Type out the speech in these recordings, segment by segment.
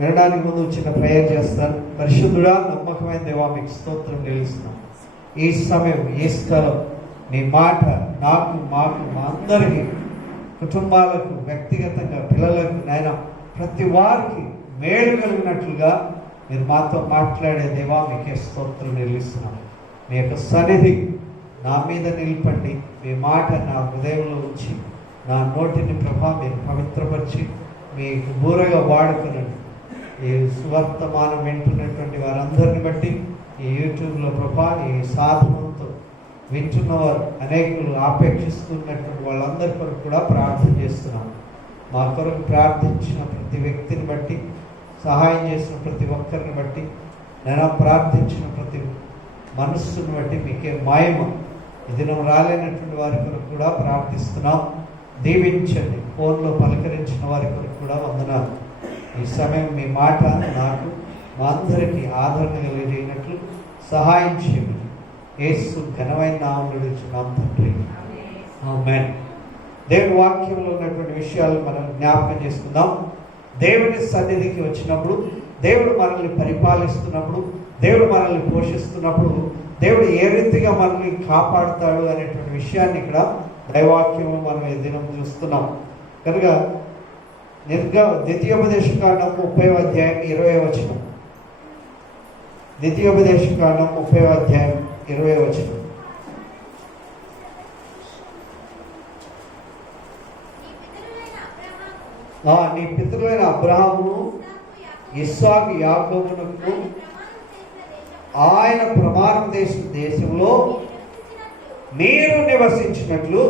వినడానికి ముందు చిన్న ప్రేయర్ చేస్తాను. పరిశుద్ధుడా, నమ్మకమైన దేవా, మీకు స్తోత్రం చెల్లిస్తున్నాం. ఈ సమయం, ఈ స్థలం, నీ మాట నాకు, మాకు, మా అందరికీ, కుటుంబాలకు, వ్యక్తిగతంగా పిల్లలకు, నాయన ప్రతి వారికి మేలు కలిగినట్లుగా మీరు మాతో మాట్లాడే దేవా, మీకే స్తోత్రం చెల్లిస్తున్నాం. మీ యొక్క సన్నిధి నా మీద నిలపండి. మీ మాట నా హృదయంలో ఉంచి నా నోటిని ప్రభా మీరు పవిత్రపరిచి మీకు బూరగా వాడుకునండి. ఈ సువర్తమానం వింటున్నటువంటి వారందరిని బట్టి ఈ యూట్యూబ్లో ప్రభా ఈ సాధనంతో వింటున్నవారు అనేకులు ఆపేక్షిస్తున్నటువంటి వాళ్ళందరి కొరకు కూడా ప్రార్థన చేస్తున్నాం. మా కొరకు ప్రార్థించిన ప్రతి వ్యక్తిని బట్టి, సహాయం చేసిన ప్రతి ఒక్కరిని బట్టి, నేను ప్రార్థించిన ప్రతి మనస్సును బట్టి మీకే మహిమ. ఈ దినం రాలేనటువంటి వారి కొరకు కూడా ప్రార్థిస్తున్నాం. దీవించండి. ఫోన్లో పలకరించిన వారి కొరకు కూడా వందనాలు. ఈ సమయం మీ మాట నాకు, మా అందరికీ ఆదరణ కలిగేటట్లు సహాయం చేయండి. యేసు ఘనమైన నామములో అడుగుచున్నాం తండ్రి, ఆమేన్. దేవుని వాక్యంలో ఉన్నటువంటి విషయాలు మనం జ్ఞాపకం చేసుకుందాం. దేవుని సన్నిధికి వచ్చినప్పుడు, దేవుడు మనల్ని పరిపాలిస్తున్నప్పుడు, దేవుడు మనల్ని పోషిస్తున్నప్పుడు, దేవుడు ఏ రీతిగా మనల్ని కాపాడుతాడు అనేటువంటి విషయాన్ని ఇక్కడ దైవాక్యంలో మనం ఈ దినం చూస్తున్నాం. కనుక ద్వితీయోపదేశకాండం 30వ అధ్యాయం 20వ వచనం. ద్వితీయోపదేశకాండం 30వ అధ్యాయం 20వ వచనం. నీ పితరులైన అబ్రహామును, ఇస్సాకు, యాకోబునకు ఆయన ప్రమాణం చేసిన దేశంలో మీరు నివసించినట్లు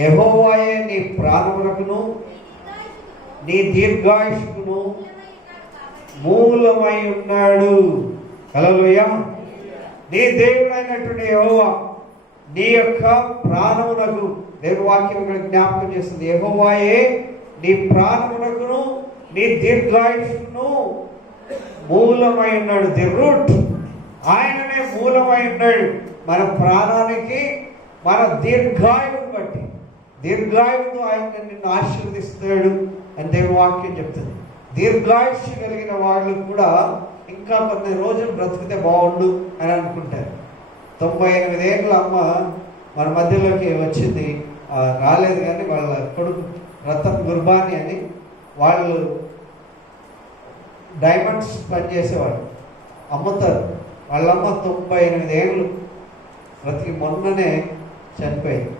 యెహోవాయే నీ ప్రాణమునకును నీ దీర్ఘాయుష్కును మూలమై ఉన్నాడు. హల్లెలూయా. నీ దేవుడైనటువంటి యెహోవా నీ యొక్క ప్రాణమునకు, దేవుని వాక్యం జ్ఞాపకం చేస్తుంది, యెహోవాయే నీ ప్రాణమునకును నీ దీర్ఘాయుష్కును మూలమై ఉన్నాడు. ది రూట్, ఆయననే మూలమై ఉన్నాడు. మన ప్రాణానికి, మన దీర్ఘాయువును బట్టి, దీర్ఘాయువుతో ఆయన నిన్ను ఆశీర్వదిస్తాడు అని దేవుని వాక్యం చెప్తుంది. దీర్ఘాయుష్ కలిగిన వాళ్ళు కూడా ఇంకా కొన్ని రోజులు బ్రతికితే బాగుండు అని అనుకుంటారు. 98 ఏళ్ళ అమ్మ మన మధ్యలోకి వచ్చింది, రాలేదు. కానీ వాళ్ళ కొడుకు రతన్ గుర్బానీ అని, వాళ్ళు డైమండ్స్ పనిచేసేవాడు, అమ్ముతారు. వాళ్ళమ్మ 98 ఏళ్ళు బ్రతికి మొన్ననే చనిపోయింది.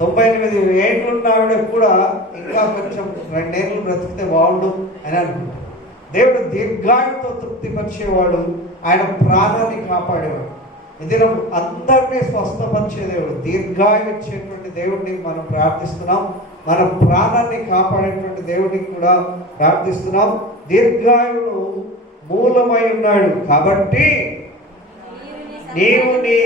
98 ఏళ్ళు ఉన్న ఆవిడ కూడా ఇంకా కొంచెం 2 ఏళ్ళు బ్రతికితే బాగుండు అని అనుకుంటారు. దేవుడు దీర్ఘాయువుతో తృప్తిపరిచేవాడు, ఆయన ప్రాణాన్ని కాపాడేవాడు. ఇది అందరినీ స్వస్థపరిచే దేవుడు, దీర్ఘాయువు ఇచ్చేటువంటి దేవుడిని మనం ప్రార్థిస్తున్నాం. మన ప్రాణాన్ని కాపాడేటువంటి దేవుడిని కూడా ప్రార్థిస్తున్నాం. దీర్ఘాయువును మూలమై ఉన్నాడు కాబట్టి నీవు నీ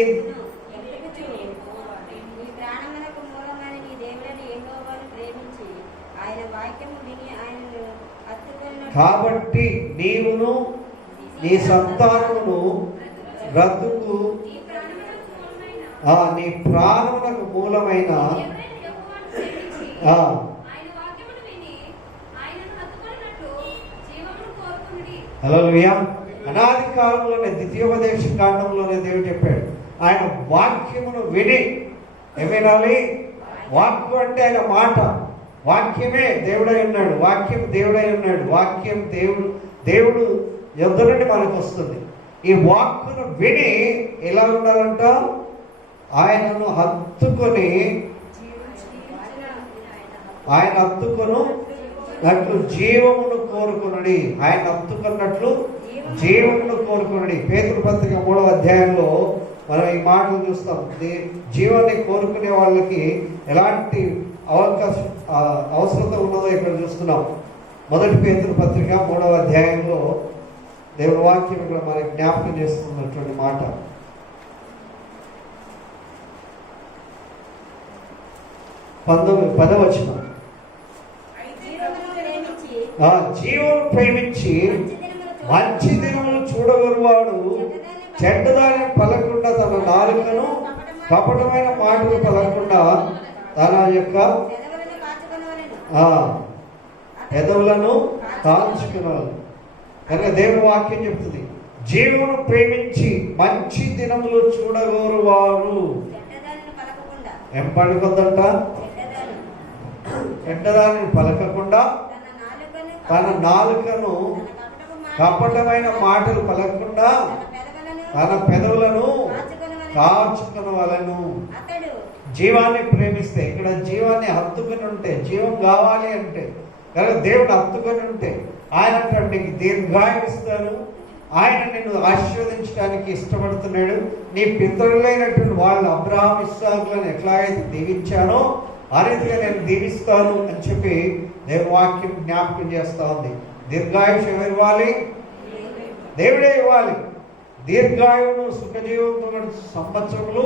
కాబట్టి నీవును నీ సంతానమును బ్రతుకు నీ ప్రాణమునకు మూలమైన హల్లెలూయా. అనాది కాలంలోనే ద్వితీయోపదేశ కాండంలోనే దేవుడు చెప్పాడు, ఆయన వాక్యమును విని ఏమేనాలి? వాక్యం అంటే ఆయన మాట, వాక్యమే దేవుడై ఉన్నాడు, వాక్యం దేవుడై ఉన్నాడు, వాక్యం దేవుడు యొద్ద నుండి మనకు వస్తుంది. ఈ వాక్కును విని ఎలా ఉండాలంట? ఆయనను హత్తుకొని, ఆయన హత్తుకొనున్నట్లు జీవమును కోరుకునడి, ఆయన హత్తుకున్నట్లు జీవమును కోరుకునడి. పేతురు పత్రిక 3వ అధ్యాయంలో మనం ఈ మాటలు చూస్తాం. జీవాన్ని కోరుకునే వాళ్ళకి ఎలాంటి అవసరత ఉన్నదో ఇక్కడ చూస్తున్నాం. 1 పేతురు పత్రిక 3వ అధ్యాయంలో దేవుని వాక్యం ఇక్కడ మనకి జ్ఞాపకం చేస్తున్నటువంటి మాట. 10వ వచనం. జీవమును ప్రేమించి మంచి దినములు చూడగలవాడు చెడ్డదాన్ని పలకుండా తన నాలుకను, కపటమైన మాటలు పలకుండా తన యొక్క పెదవులను కాల్చుకునేవాళ్ళు. కనుక దేవుని వాక్యం చెప్తుంది, జీవమును ప్రేమించి మంచి దినములు చూడగోరువారు ఏం పలుకొద్దంట? చెడ్డదాన్ని పలకకుండా తన నాలుకను కపటమైన మాటలు పలకకుండా తన పెదవులను కాచుకొనవలెను. జీవాన్ని ప్రేమిస్తే, ఇక్కడ జీవాన్ని హత్తుకుని ఉంటే, జీవం కావాలి అంటే కనుక దేవుడు హత్తుకొని ఉంటే ఆయన అంటాడు, నీకు దీర్ఘాయువు ఇస్తాను, ఆయన నిన్ను ఆశీర్వదించడానికి ఇష్టపడుతున్నాడు. నీ పితరులైనటువంటి వాళ్ళు అబ్రహాం ఇస్సాకులను ఎట్లాగైతే దీవించానో ఆ రీతిగా నేను దీవిస్తాను అని చెప్పి దేవుని వాక్యం జ్ఞాపకం చేస్తా ఉంది. దీర్ఘాయుష్ ఎవరు ఇవ్వాలి? దేవుడే ఇవ్వాలి. దీర్ఘాయువును సుఖజీవంతో సంవత్సరములు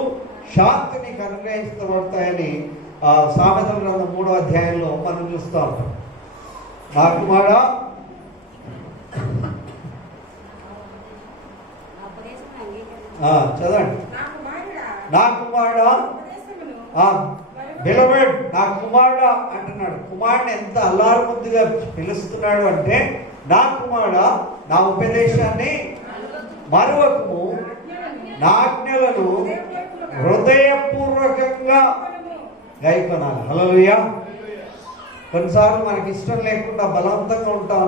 శాంతిని అనుగ్రహించబడతాయని సామెతల గ్రంథం 3వ అధ్యాయంలో మనం చూస్తూ ఉంటాం. నా కుమారుడా, చదవండి. నా కుమారుడా, బిలవెడ్, నా కుమారుడా అంటున్నాడు. కుమారుని ఎంత అల్లారు ముద్దుగా పిలుస్తున్నాడు అంటే, నా కుమారుడా నా ఉపదేశాన్ని మరువకము, నా ఆజ్ఞలను హృదయపూర్వకంగా గైకొనాలి. హల్లెలూయా. కొన్నిసార్లు మనకి ఇష్టం లేకుండా బలవంతంగా ఉంటాం,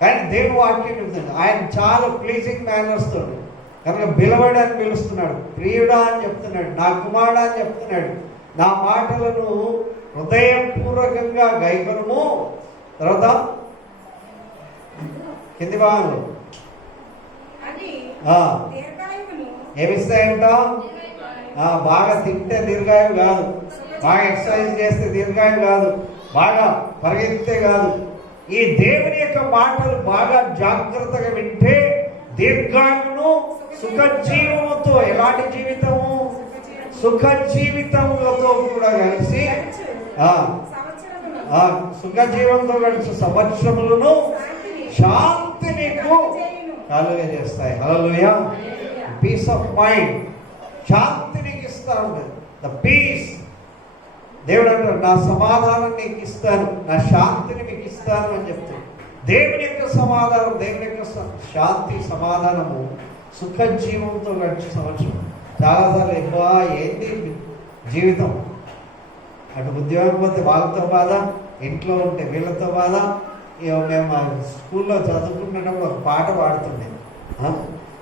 కానీ దేవుని వాక్యం చెప్తుంది ఆయన చాలా ప్లీజింగ్ మేనర్స్ తోటి కనుక బిలవడ్ అని పిలుస్తున్నాడు, ప్రియుడా అని చెప్తున్నాడు, నా కుమారుడా అని చెప్తున్నాడు. నా మాటలను హృదయపూర్వకంగా గైకొనుము. తర్వాత కింది భాగంలో ఏమిస్తాయంట? బాగా తింటే దీర్ఘాయువు కాదు, బాగా ఎక్సర్సైజ్ చేస్తే దీర్ఘాయువు కాదు, బాగా పరిగెత్తితే కాదు. ఈ దేవుని యొక్క మాటలు బాగా జాగ్రత్తగా వింటే దీర్ఘాయువును సుఖ జీవముతో, ఎలాంటి జీవితము? సుఖ జీవితములతో కూడా కలిసి సుఖ జీవంతో కలిసి సంవత్సరములను శాంతి నీకు కలుగజేస్తాయి. హల్లెలూయా. పీస్ ఆఫ్ మైండ్, శాంతి నీకు ఇస్తా ఉండదు. ద పీస్, దేవుడు అంటారు, నా సమాధానం నీకు ఇస్తాను, నా శాంతిని మీకు ఇస్తాను అని చెప్తాడు. దేవుని యొక్క సమాధానం, దేవుని యొక్క శాంతి సమాధానము సుఖ జీవంతో గడిచే సంవత్సరం. చాలాసార్లు ఎక్కువ ఏంటి జీవితం, అటు ఉద్యోగం పోతే వాళ్ళతో బాధ, ఇంట్లో ఉంటే వీళ్ళతో బాధ. మేము స్కూల్లో చదువుకున్నప్పుడు ఒక పాట పాడుతుండే,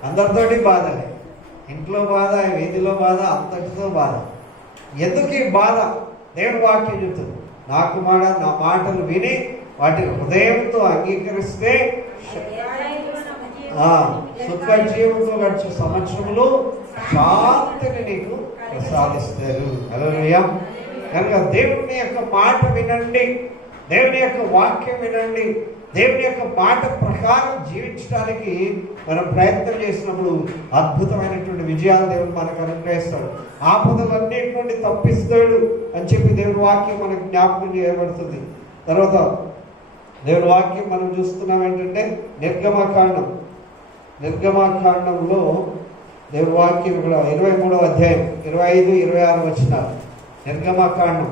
అందరితోటి బాధలే, ఇంట్లో బాధ, వీధిలో బాధ, అంతటితో బాధ. ఎందుకు ఈ బాధ? దేవుని వాక్యం చెప్తుంది, నా కుమారుడా నా మాటలు విని వాటిని హృదయంతో అంగీకరిస్తే సుఖ జీవంతో గడిచే సంవత్సరములు శాంతిని నీకు ప్రసాదిస్తారు. హల్లెలూయా. కనుక దేవుని యొక్క మాట వినండి, దేవుని యొక్క వాక్యం వినండి, దేవుని యొక్క మాట ప్రకారం జీవించడానికి మనం ప్రయత్నం చేసినప్పుడు అద్భుతమైనటువంటి విజయాలు దేవుడు మనకు అనుగ్రహిస్తాడు. ఆపదలన్నిటి నుండి తప్పిస్తాడు అని చెప్పి దేవుని వాక్యం మనకు జ్ఞాపకం చేయబడుతుంది. తర్వాత దేవుని వాక్యం మనం చూస్తున్నాం ఏంటంటే నిర్గమకాండం. నిర్గమకాండంలో దేవుని వాక్యం ఇక్కడ 23వ అధ్యాయం 25, 26 వచనాలు. నిర్గమకాండం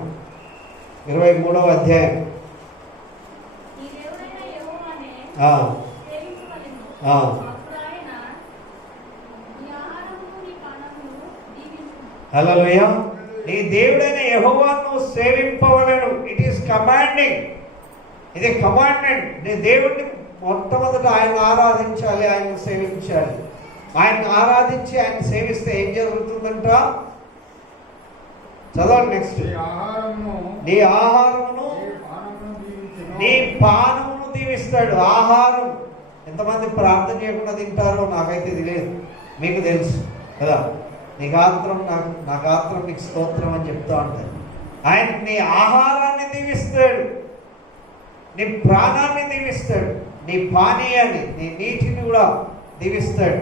23వ అధ్యాయం. హల్లెలూయా. నీ దేవుడైన యెహోవాను సేవింపవలెను. ఇట్ ఈస్ కమాండింగ్, ఇది కమాండ్మెంట్. నీ దేవుడిని మొట్టమొదట ఆయన ఆరాధించాలి, ఆయన సేవించాలి. ఆయన ఆరాధించి ఆయన సేవిస్తే ఏం జరుగుతుందంట? చదవండి నెక్స్ట్. నీ ఆహారమును నీ పానమును దీవిస్తాడు. ఆహారం ఎంతమంది ప్రార్థన చేయకుండా తింటారో నాకైతే తెలియదు, మీకు తెలుసు కదా. నీ గాత్రం నా గాత్రం నీకు స్తోత్రం అని చెప్తా ఉంటారు. ఆయన నీ ఆహారాన్ని దీవిస్తాడు, నీ ప్రాణాన్ని దీవిస్తాడు, నీ పానీయాన్ని, నీ నీటిని కూడా దీవిస్తాడు.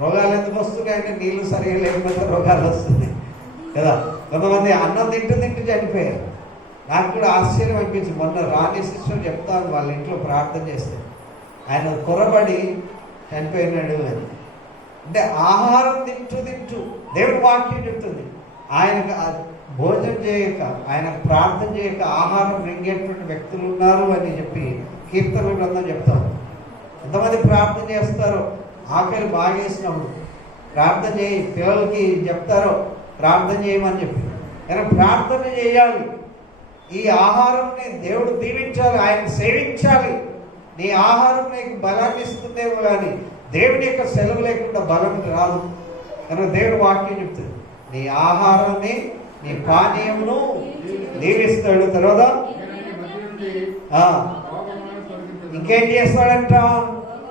రోగాలు ఎందుకు వస్తున్నాయంటే నీళ్లు సరిగా లేకపోతే రోగాలు వస్తున్నాయి కదా. కొంతమంది అన్నం తింటూ చనిపోయారు. నాకు కూడా ఆశ్చర్యం అనిపించింది. మొన్న రాణి సిస్టర్ చెప్తాను, వాళ్ళ ఇంట్లో ప్రార్థన చేస్తే ఆయన కొరబడి చనిపోయినాడు అని. అంటే ఆహారం తింటూ దేవుడి వాక్యం చెప్తుంది. ఆయన భోజనం చేయక, ఆయన ప్రార్థన చేయక ఆహారం మింగేటువంటి వ్యక్తులు ఉన్నారు అని చెప్పి కీర్తన గ్రంథం చెప్తారు. ఎంతమంది ప్రార్థన చేస్తారో ఆకలి బాగేసినప్పుడు ప్రార్థన చేయి, పిల్లలకి చెప్తారో ప్రార్థన చేయమని చెప్పి. కానీ ప్రార్థన చేయాలి. ఈ ఆహారంని దేవుడు దీవించాలి, ఆయన సేవించాలి. నీ ఆహారం నీకు బలాన్ని ఇస్తుందేమో కానీ దేవుని యొక్క సెలవు లేకుండా బలం రాదు. కనుక దేవుడు వాక్యం చెప్తుంది, నీ ఆహారాన్ని నీ పానీయమును దీవిస్తాడు. తర్వాత ఇంకేం చేస్తాడంట,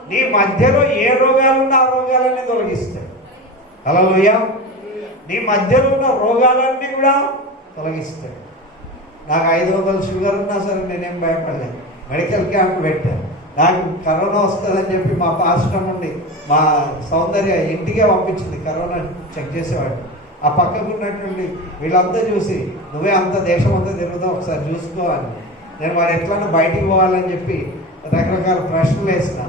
నీ మధ్యలో ఏ రోగాలున్నా ఆ రోగాలన్నీ తొలగిస్తాడు. హల్లెలూయా. నీ మధ్యలో ఉన్న రోగాలన్నీ కూడా తొలగిస్తాడు. నాకు 500 షుగర్ ఉన్నా సరే నేనేం భయపడలేదు. మెడికల్ క్యాంప్ పెట్టాను. నాకు కరోనా వస్తుందని చెప్పి మా పాస్టర్ నుండి మా సౌందర్య ఇంటికే పంపించింది. కరోనా చెక్ చేసేవాడు. ఆ పక్కకు ఉన్నటువంటి వీళ్ళంతా చూసి, నువ్వే అంత దేశం అంతా తిరుగుతావు, ఒకసారి చూసుకో అని. నేను వాడు ఎట్లన్నా బయటికి పోవాలని చెప్పి రకరకాల ప్రశ్నలు వేసిన.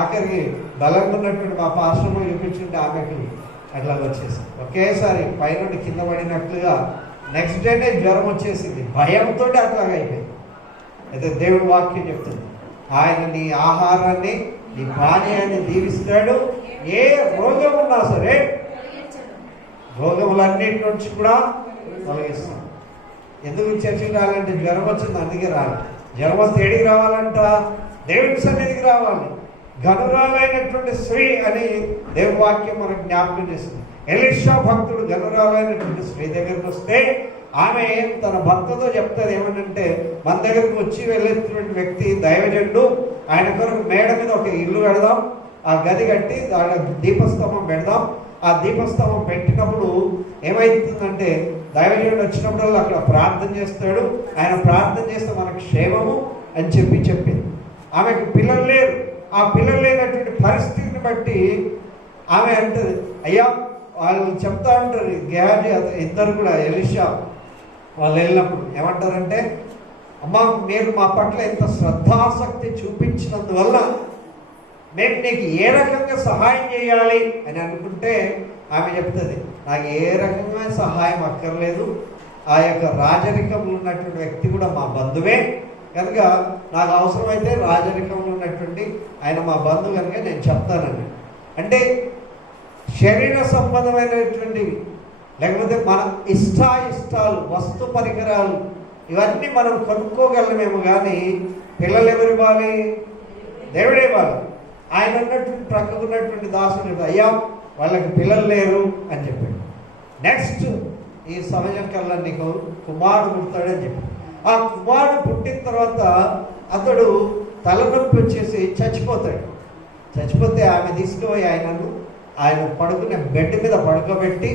ఆఖరికి బలంగా ఉన్నటువంటి మా పాస్టర్ను చూపించుంటే ఆమెకు అట్లా వచ్చేసి ఒకేసారి పైనుండి కింద పడినట్లుగా నెక్స్ట్ డేనే జ్వరం వచ్చేసింది. భయంతో అట్లాగా అయిపోయింది. అయితే దేవుడు వాక్యం చెప్తుంది, ఆయన నీ ఆహారాన్ని నీ పానీయాన్ని దీవిస్తాడు. ఏ రోగం ఉన్నా సరే రోగములన్నిటి నుంచి కూడా తొలగిస్తాడు. ఎందుకు చర్చకి రావాలంటే జ్వరం వచ్చింది, అందుకే రాలి. జ్వరం వస్తే ఏడికి రావాలంట, దేవుడి సన్నిధికి రావాలి. గనురాలైనటువంటి స్త్రీ అని దేవుని వాక్యం మనకు జ్ఞాపకం చేస్తుంది. ఎలీషా భక్తుడు గనురాలైనటువంటి స్త్రీ దగ్గరికి వస్తే ఆమె తన భర్తతో చెప్తుంది ఏమనంటే, మన దగ్గరకు వచ్చి వెళ్ళేటువంటి వ్యక్తి దైవజనుడు, ఆయన కొరకు మేడ మీద ఒక ఇల్లు కడదాం, ఆ గది కట్టి దాని దీపస్తంభం పెడదాం. ఆ దీపస్తంభం పెట్టినప్పుడు ఏమవుతుందంటే దైవజనుడు వచ్చినప్పుడల్లా అక్కడ ప్రార్థన చేస్తాడు, ఆయన ప్రార్థన చేస్తే మనకు క్షేమము అని చెప్పింది. ఆమెకు పిల్లలు లేరు. ఆ పిల్లలు లేనటువంటి పరిస్థితిని బట్టి ఆమె అంటది, అయ్యా వాళ్ళు చెప్తా ఉంటారు, గేహాజీ ఇద్దరు కూడా ఎలీషా వాళ్ళు వెళ్ళినప్పుడు ఏమంటారంటే, అమ్మ మీరు మా పట్ల ఎంత శ్రద్ధాసక్తి చూపించినందువల్ల మేము నీకు ఏ రకంగా సహాయం చేయాలి అని అనుకుంటే ఆమె చెప్తుంది, నాకు ఏ రకంగా సహాయం అక్కర్లేదు. ఆ యొక్క రాజరికంలో ఉన్నటువంటి వ్యక్తి కూడా మా బంధువే కనుక నాకు అవసరమైతే రాజరికంలో ఉన్నటువంటి ఆయన మా బంధువు కనుక నేను చెప్తానని. అంటే శరీర సంబంధమైనటువంటివి లేకపోతే మన ఇష్టాలు వస్తు పరికరాలు ఇవన్నీ మనం కొనుక్కోగలమేమో కానీ పిల్లలు ఎవరు ఇవ్వాలి? దేవుడే ఇవ్వాలి. ఆయన ఉన్నటువంటి ప్రక్కకున్నటువంటి దాసుడు, అయ్యా వాళ్ళకి పిల్లలు లేరు అని చెప్పాడు. నెక్స్ట్ ఈ సమయం కల్లా నీకు కుమారుడు పుడతాడని చెప్పాడు. ఆ కుమారుడు పుట్టిన తర్వాత అతడు తలనొప్పి వచ్చేసి చచ్చిపోతాడు. చచ్చిపోతే ఆమె తీసుకుపోయి ఆయన పడుకునే బెడ్ మీద పడుకోబెట్టి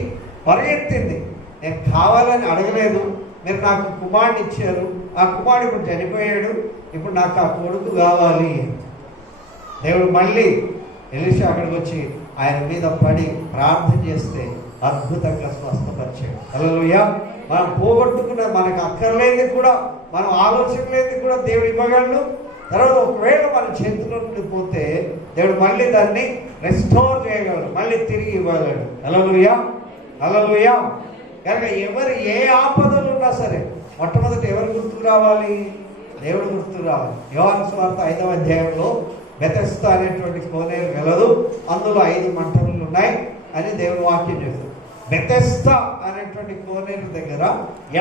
పరిగెత్తింది, నేను కావాలని అడగలేదు, మీరు నాకు కుమారుడు ఇచ్చారు, ఆ కుమారుడు ఇప్పుడు చనిపోయాడు, ఇప్పుడు నాకు ఆ కొడుకు కావాలి. దేవుడు మళ్ళీ ఎలీషా అక్కడికి వచ్చి ఆయన మీద పడి ప్రార్థన చేస్తే అద్భుతంగా స్వస్థపరిచాడు. హల్లెలూయా. మనం పోగొట్టుకున్న మనకు అక్కర్లేనిది కూడా, మనం ఆలోచన లేనిది కూడా దేవుడు ఇవ్వగలడు. తర్వాత ఒకవేళ మన చేతిలో నుండి పోతే దేవుడు మళ్ళీ దాన్ని రెస్టోర్ చేయగలడు, మళ్ళీ తిరిగి ఇవ్వగలడు. హల్లెలూయా, హల్లెలూయా. కనుక ఎవరు ఏ ఆపదలు ఉన్నా సరే మొట్టమొదటి ఎవరు గుర్తుకు రావాలి? దేవుడు గుర్తుకు రావాలి. యోహాను సువార్త 5వ అధ్యాయంలో బెతెస్దా అనేటువంటి కోనేరు గలదు, అందులో 5 మంటలు ఉన్నాయి అని దేవుడు వాక్యం చేస్తుంది. బెతెస్దా అనేటువంటి కోనేరు దగ్గర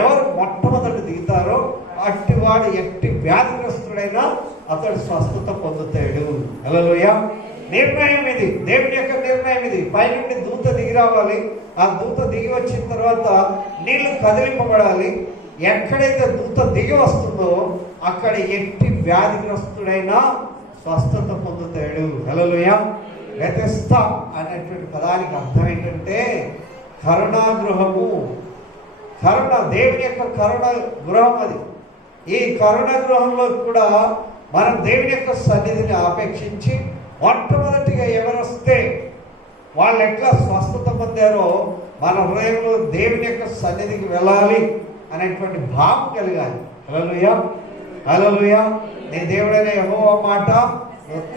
ఎవరు మొట్టమొదటి దిగుతారో అట్టివాడు ఎట్టి వ్యాధిగ్రస్తుడైనా అతడు స్వస్థత పొందుతాడు. హల్లెలూయా. నిర్ణయం ఇది, దేవుని యొక్క నిర్ణయం ఇది. పైనుండి దూత దిగి రావాలి. ఆ దూత దిగి వచ్చిన తర్వాత నీళ్లు కదిలింపబడాలి. ఎక్కడైతే దూత దిగి వస్తుందో అక్కడ ఎట్టి వ్యాధిగ్రస్తుడైనా స్వస్థత పొందుతాడు. హల్లెలూయా. బెతెస్దా అనేటువంటి పదానికి అర్థం ఏంటంటే కరుణాగృహము. కరుణ, దేవుని యొక్క కరుణ గృహం అది. ఈ కరుణ గృహంలో కూడా మనం దేవుని యొక్క సన్నిధిని ఆపేక్షించి మొట్టమొదటిగా ఎవరు వస్తే వాళ్ళు ఎట్లా స్వస్థత పొందారో మన హృదయంలో దేవుని యొక్క సన్నిధికి వెళ్ళాలి అనేటువంటి భావం కలగాలి. హల్లెలూయా, హల్లెలూయా. నీ దేవుడైన యెహోవా మాట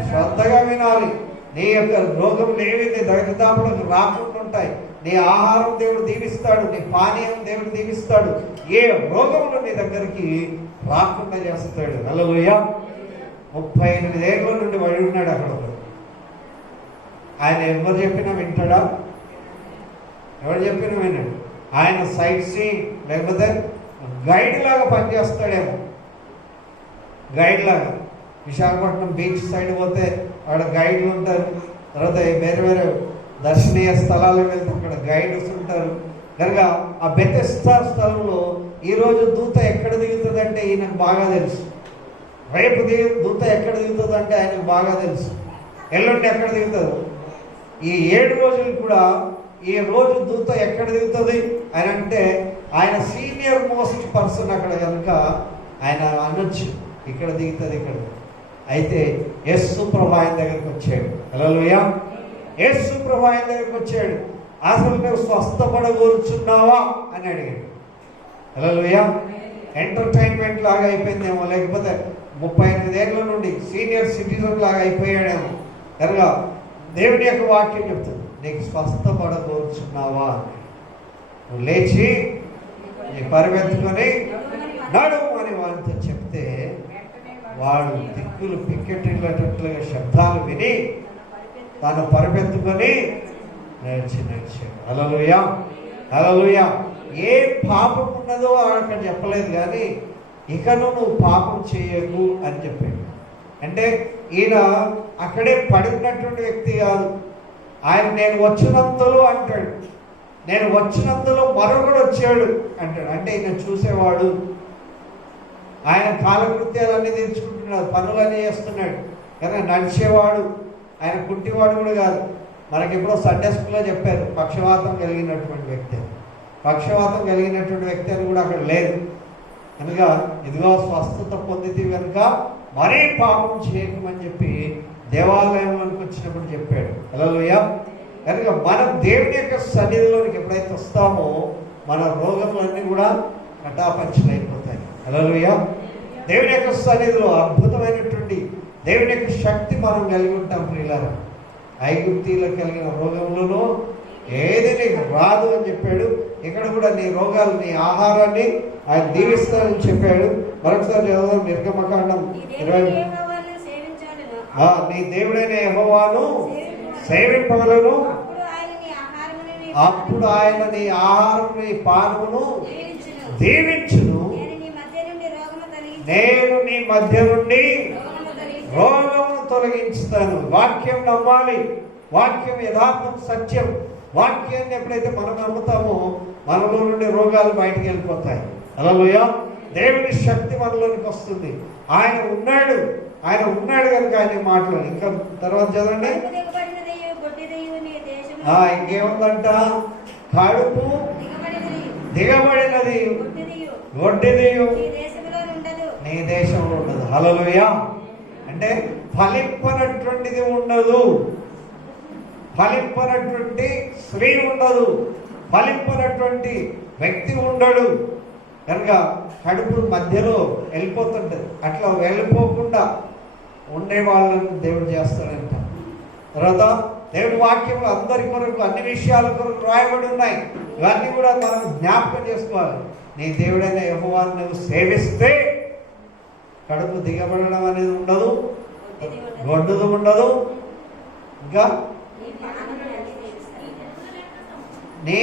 శ్రద్ధగా వినాలి. నీ యొక్క రోగం లేవి నీ దరిదాపులకు రాకుండా ఉంటాయి. నీ ఆహారం దేవుడు దీవిస్తాడు, నీ పానీయం దేవుడు దీవిస్తాడు, ఏ రోగములు నీ దగ్గరికి రాకుండా చేస్తాడు. హల్లెలూయా. 38 ఏళ్ళ నుండి వాడు ఉన్నాడు అక్కడ. ఆయన ఎవరు చెప్పినా వింటాడా? ఎవరు చెప్పినా విన్నాడు. ఆయన సైట్ సీయింగ్ లేకపోతే గైడ్ లాగా పనిచేస్తాడేమో. గైడ్ లాగా విశాఖపట్నం బీచ్ సైడ్ పోతే అక్కడ గైడ్లు ఉంటారు. తర్వాత వేరే వేరే దర్శనీయ స్థలాలకు వెళ్తే అక్కడ గైడ్స్ ఉంటారు. కనుక ఆ బెతెస్దా స్థలంలో ఈరోజు దూత ఎక్కడ దిగుతుందంటే ఈయనకు బాగా తెలుసు. రేపు దూత ఎక్కడ దిగుతుందంటే ఆయనకు బాగా తెలుసు. ఎల్లుండి ఎక్కడ దిగుతుంది. ఈ 7 రోజులు కూడా ఈ రోజు దూత ఎక్కడ దిగుతుంది అని అంటే ఆయన సీనియర్ మోస్ట్ పర్సన్ అక్కడ కనుక ఆయన అనొచ్చు ఇక్కడ దిగుతుంది ఇక్కడ. అయితే యేసు ప్రభు ఆయన దగ్గరికి వచ్చాడు. హల్లెలూయా. యేసు ప్రభు ఆయన దగ్గరికి వచ్చాడు. అసలు నువ్వు స్వస్థపడగోరుచున్నావా అని అడిగాడు. హల్లెలూయా. ఎంటర్టైన్మెంట్ లాగా అయిపోయిందేమో, లేకపోతే 38 ఏళ్ళ నుండి సీనియర్ సిటిజన్ లాగా అయిపోయాడేమో. కనుక దేవుని యొక్క వాక్యం చెప్తుంది, నీకు స్వస్థపడగోరుచున్నావా? నువ్వు లేచి నీ పరిగెత్తుకొని నడుము అని వారితో చెప్తే వాడు దిక్కులు పిక్కెట్టినట్లుగా శబ్దాలు విని తాను పరిగెత్తుకొని నడిచాడు. హల్లెలూయా. హల్లెలూయా. ఏ పాపం ఉన్నదో అక్కడ చెప్పలేదు, కానీ ఇకను నువ్వు పాపం చేయకు అని చెప్పాడు. అంటే ఈయన అక్కడే పడినటువంటి వ్యక్తి కాదు. ఆయన నేను వచ్చినంతలో అంటాడు, నేను వచ్చినంతలో మరొకడు వచ్చాడు అంటాడు. అంటే ఈయన చూసేవాడు, ఆయన కాలకృత్యాలన్నీ తీర్చుకుంటున్నాడు, పనులన్నీ చేస్తున్నాడు. కానీ నడిచేవాడు, ఆయన కుంటివాడు కూడా కాదు. మనకి ఎప్పుడో సండే స్కూల్లో చెప్పారు పక్షవాతం కలిగినటువంటి వ్యక్తి. పక్షవాతం కలిగినటువంటి వ్యక్తి అని కూడా అక్కడ లేదు. కనుక ఇదిగో స్వస్థత పొందితే కనుక మరీ పాపం చేయకమని చెప్పి దేవాలయంలోకి వచ్చినప్పుడు చెప్పాడు. హల్లెలూయా. కనుక మనం దేవుని యొక్క సన్నిధిలోనికి ఎప్పుడైతే వస్తామో మన రోగములన్నీ కూడా కటాపంచలైపోతాయి. హల్లెలూయా. దేవుని యొక్క సన్నిధిలో అద్భుతమైనటువంటి దేవుని యొక్క శక్తి మనం కలిగి ఉంటాం ప్రియులారా. ఐగుప్తీలో కలిగిన రోగములలో ఏది నీకు రాదు అని చెప్పాడు. ఇక్కడ కూడా నీ రోగాలు, నీ ఆహారాన్ని ఆయన దీవిస్తానని చెప్పాడు. మరొకసారి చదువుదాం నిర్గమకాండం 20. నీ దేవుడైన యెహోవాను సేవింపవలను, అప్పుడు ఆయన నీ ఆహారం నీ పానమును దీవించును, నేను నీ మధ్య నుండి రోగమును తొలగించుతాను. వాక్యం నమ్మాలి. వాక్యం యథార్థం, సత్యం. వాక్యాన్ని ఎప్పుడైతే మనం నమ్ముతామో మనలో నుండి రోగాలు బయటికి వెళ్ళిపోతాయి. హల్లెలూయా. దేవుని శక్తి మనలోనికి వస్తుంది. ఆయన ఉన్నాడు, ఆయన ఉన్నాడు కనుక ఆయన మాటలు. ఇంకా తర్వాత చదవండి. ఇంకేముందంట? కడుపు దిగబడినది గొడ్డిది నీ దేశంలో ఉండదు. హల్లెలూయా. అంటే ఫలింపనటువంటిది ఉండదు, ఫలింపనటువంటి స్త్రీ ఉండదు, ఫలింపనటువంటి వ్యక్తి ఉండడు. కనుక కడుపు మధ్యలో వెళ్ళిపోతుంటది. అట్లా వెళ్ళిపోకుండా ఉండే వాళ్ళని దేవుడు చేస్తాడంట. తర్వాత దేవుడి వాక్యంలో అందరి కొరకు అన్ని విషయాల కొరకు రాయబడి ఉన్నాయి. ఇవన్నీ కూడా మనం జ్ఞాపకం చేసుకోవాలి. నీ దేవుడైన యెహోవాను నువ్వు సేవిస్తే కడుపు దిగబడడం అనేది ఉండదు, గొడ్డుదు ఉండదు. ఇంకా నీ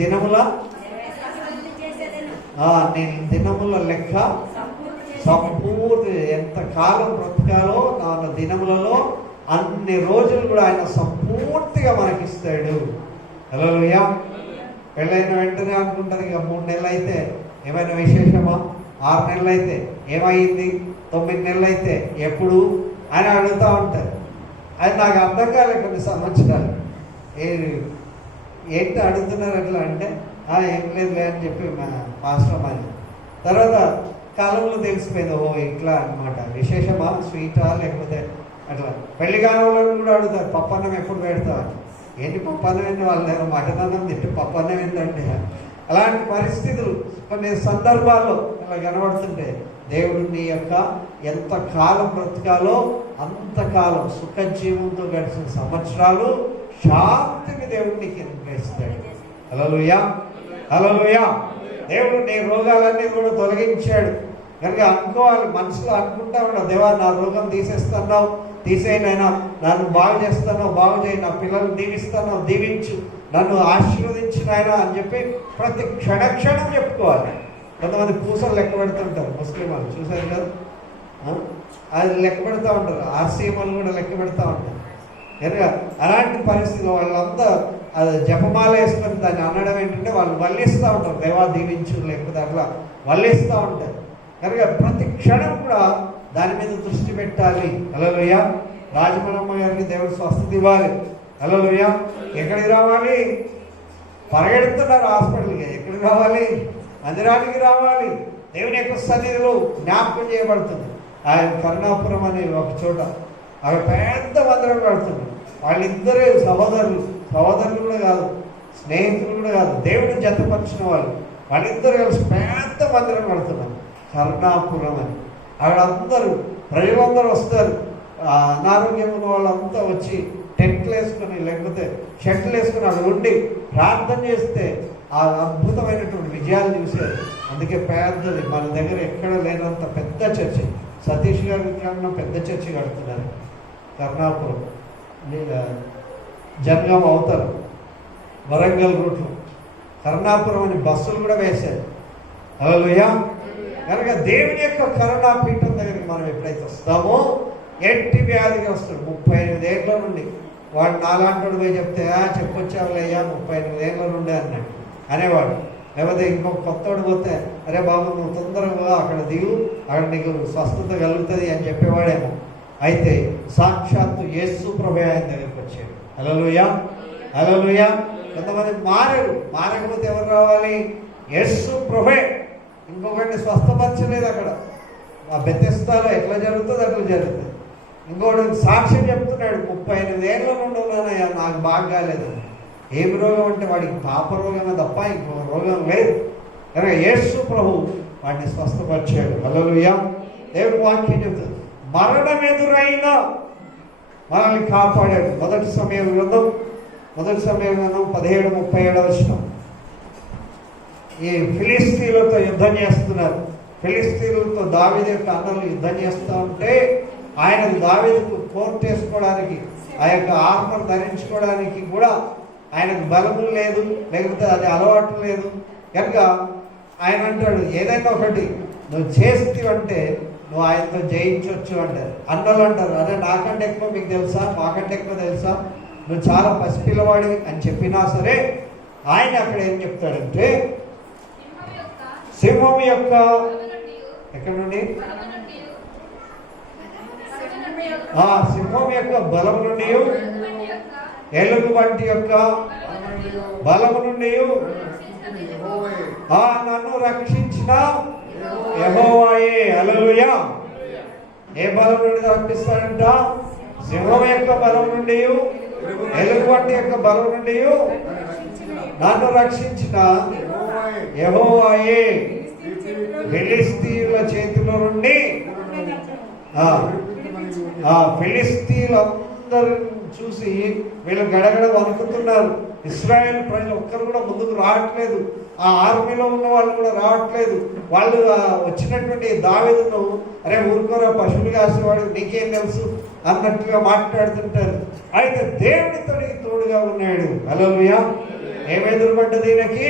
దినముల లెక్క సంపూర్తి. ఎంత కాలం బ్రతకాలో నా దినములలో అన్ని రోజులు కూడా ఆయన సంపూర్తిగా మనకిస్తాడు. హల్లెలూయా. పెళ్ళైన వెంటనే అనుకుంటారు ఇక 3 నెలలు అయితే ఏమైనా విశేషమా, 6 నెలలు అయితే ఏమైంది, 9 నెలలు అయితే ఎప్పుడు అని అడుగుతూ ఉంటారు. అది నాకు అర్థం కాలేదు కొన్ని సంవత్సరాలు. ఏంటి అడుగుతున్నారు అట్లా అంటే ఏం లేదులే అని చెప్పి మా పాస్టర్ అని. తర్వాత కాలంలో తెలిసిపోయింది, ఓ ఇట్లా అనమాట. విశేషమా, స్వీటా, లేకపోతే అట్లా. పెళ్లి కాని వాళ్ళని కూడా అడుగుతారు పప్పన్నం ఎప్పుడు పెడతావు. ఏంటి పప్పన్నం ఏంటి, వాళ్ళు మటన్ అన్నం తింటే పప్పన్నం ఏంటంటే. అలాంటి పరిస్థితులు కొన్ని సందర్భాల్లో అలా కనబడుతుంటే దేవుడు నీ యొక్క ఎంత కాలం బ్రతకాలో అంతకాలం సుఖజీవంతో గడిచిన సంవత్సరాలు శాంతిని దేవుడు నీకు అనుగ్రహిస్తాడు. హల్లెలూయా, హల్లెలూయా. దేవుడు నీ రోగాలన్నీ కూడా తొలగించాడు కనుక అనుకోవాలి, మనసులో అనుకుంటా ఉన్నావు, దేవా నా రోగం తీసేస్తున్నావు, తీసేయనైనా నన్ను బాగు చేస్తున్నావు, బాగు చేయి, నా పిల్లలు దీవిస్తున్నావు, దీవించు, నన్ను ఆశీర్వదించినాయన అని చెప్పి ప్రతి క్షణం చెప్పుకోవాలి. కొంతమంది పూసలు లెక్క పెడుతుంటారు, ముస్లిం వాళ్ళు చూసారు కదా, అది లెక్క పెడతా ఉంటారు, ఆర్సీఎంలు కూడా లెక్క పెడతా ఉంటారు కనుక అలాంటి పరిస్థితులు వాళ్ళంతా అది జపమాల వేసుకొని దాన్ని అనడం ఏంటంటే వాళ్ళు వల్లిస్తూ ఉంటారు, దేవా దీవించు, లేకపోతే అట్లా వల్లిస్తూ ఉంటారు కనుక ప్రతి క్షణం కూడా దాని మీద దృష్టి పెట్టాలి. హల్లెలూయా. రాజమణమ్మ గారికి దేవుడు స్వస్థత ఇవ్వాలి. హల్లెలూయా. ఎక్కడికి రావాలి? పరిగెడుతున్నారు హాస్పిటల్కి, ఎక్కడికి రావాలి? మందిరానికి రావాలి. దేవుని యొక్క సన్నిధిలో జ్ఞాపకం చేయబడుతుంది. ఆయన కరుణాపురం అనే ఒక చోట అక్కడ పెద్ద మందిరం కడుతున్నారు. వాళ్ళిద్దరే సహోదరులు కూడా కాదు, స్నేహితులు కూడా కాదు, దేవుడు జతపరిచిన వాళ్ళిద్దరు కలిసి పెద్ద మందిరం కడుతున్నారు, కరుణాపురం అని. అక్కడ అందరూ ప్రజలందరూ వస్తారు, అనారోగ్యం ఉన్న వాళ్ళంతా వచ్చి టెంట్లు వేసుకొని లేకపోతే షెట్లు వేసుకొని అక్కడ ఉండి ప్రార్థన చేస్తే ఆ అద్భుతమైనటువంటి విజయాలు చూశారు. అందుకే పెద్దది మన దగ్గర ఎక్కడ లేనంత పెద్ద చర్చి, సతీష్ గారి విగ్రహంలో పెద్ద చర్చి కడుతున్నారు కరుణాపురం, జనగాం అవతల వరంగల్ రూట్లో కరుణాపురం అని బస్సులు కూడా వేశారు. హల్లెలూయా. కనుక దేవుని యొక్క కరుణాపీఠం దగ్గరికి మనం ఎప్పుడైతే వస్తామో ఎట్టి వ్యాధిగా వస్తాడు. 38 ఏళ్ళ నుండి వాడు నాలాంటి పోయి చెప్తే చెప్పొచ్చావులయ్యా 38 ఏళ్ళ నుండి అన్నాడు అనేవాడు. లేకపోతే ఇంకొక కొత్తవాడు పోతే అరే బాబు నువ్వు తొందరగా అక్కడ దిగు, అక్కడ నీకు స్వస్థత కలుగుతుంది అని చెప్పేవాడేమో. అయితే సాక్షాత్తు యేసు ప్రభు ఆయన దగ్గరికి వచ్చాడు. హల్లెలూయా, హల్లెలూయా. కొంతమంది మారకపోతే ఎవరు రావాలి? యేసు ప్రభే. ఇంకొకరిని స్వస్థపరచలేదు అక్కడ, ఆ బెతెస్దాలో ఎట్లా జరుగుతుంది అట్లా జరుగుతుంది. ఇంకోటి సాక్ష్యం చెప్తున్నాడు, 38 ఏళ్ళ నుండి ఉన్నానయ్యా నాకు బాగా కాలేదు. ఏమి రోగం అంటే వాడికి పాప రోగమే తప్ప ఇంకో రోగం లేదు. కనుక యేసు ప్రభు వాడిని స్వస్థపరిచాడు. హల్లెలూయా. దేవుడి వాక్యం చెప్తుంది, మరణం ఎదురైనా మనల్ని కాపాడాడు. మొదటి సమయం గ్రంథం 17:37 ఈ ఫిలిస్తీన్లతో యుద్ధం చేస్తున్నారు. ఫిలిస్తీన్లతో దావీదు యొక్క అన్నలు యుద్ధం చేస్తూ ఉంటే ఆయనకు దావీదుకు కోర్టు వేసుకోవడానికి, ఆ యొక్క ఆర్మర్ ధరించుకోవడానికి కూడా ఆయనకు బలము లేదు, లేకపోతే అది అలవాటు లేదు. కనుక ఆయన అంటాడు, ఏదైనా ఒకటి నువ్వు చేస్తేవంటే నువ్వు ఆయనతో జయించవచ్చు అంటారు. అన్నలు అంటారు, అదే నాకంటే ఎక్కువ మీకు తెలుసా, మాకంటే ఎక్కువ తెలుసా, నువ్వు చాలా పసిపిల్లవాడివి అని చెప్పినా సరే ఆయన అక్కడ ఏం చెప్తాడంటే సింహం యొక్క ఎక్కడ నుండి సింహం యొక్క బలం నుండి, ఎలుగు వంటి యొక్క బలము నుండి నన్ను రక్షించిన యెహోవాయే. హల్లెలూయా. ఏ బలం నుండి రక్షిస్తాడంట? సింహం యొక్క బలం నుండి, ఎలుగు వంటి యొక్క బలం నుండి నన్ను రక్షించిన యెహోవాయే. ఫిలిస్తీయుల చేతిలో నుండి ఫిలిస్తీయులందరూ చూసి వీళ్ళు గడగడ వణుకుతున్నారు. ఇశ్రాయేల్ ప్రజలు ఒక్కరు కూడా ముందుకు రావట్లేదు, ఆ ఆర్మీలో ఉన్న వాళ్ళు కూడా రావట్లేదు. వాళ్ళు వచ్చినటువంటి దావీదును అరే ఊరుకోరా పశువులు కాసేవాడు నీకేం తెలుసు అన్నట్టుగా మాట్లాడుతుంటారు. అయితే దేవుడి తోడుగా ఉన్నాడు. హల్లెలూయా. ఏమెదురుపడ్డది? ఈయనకి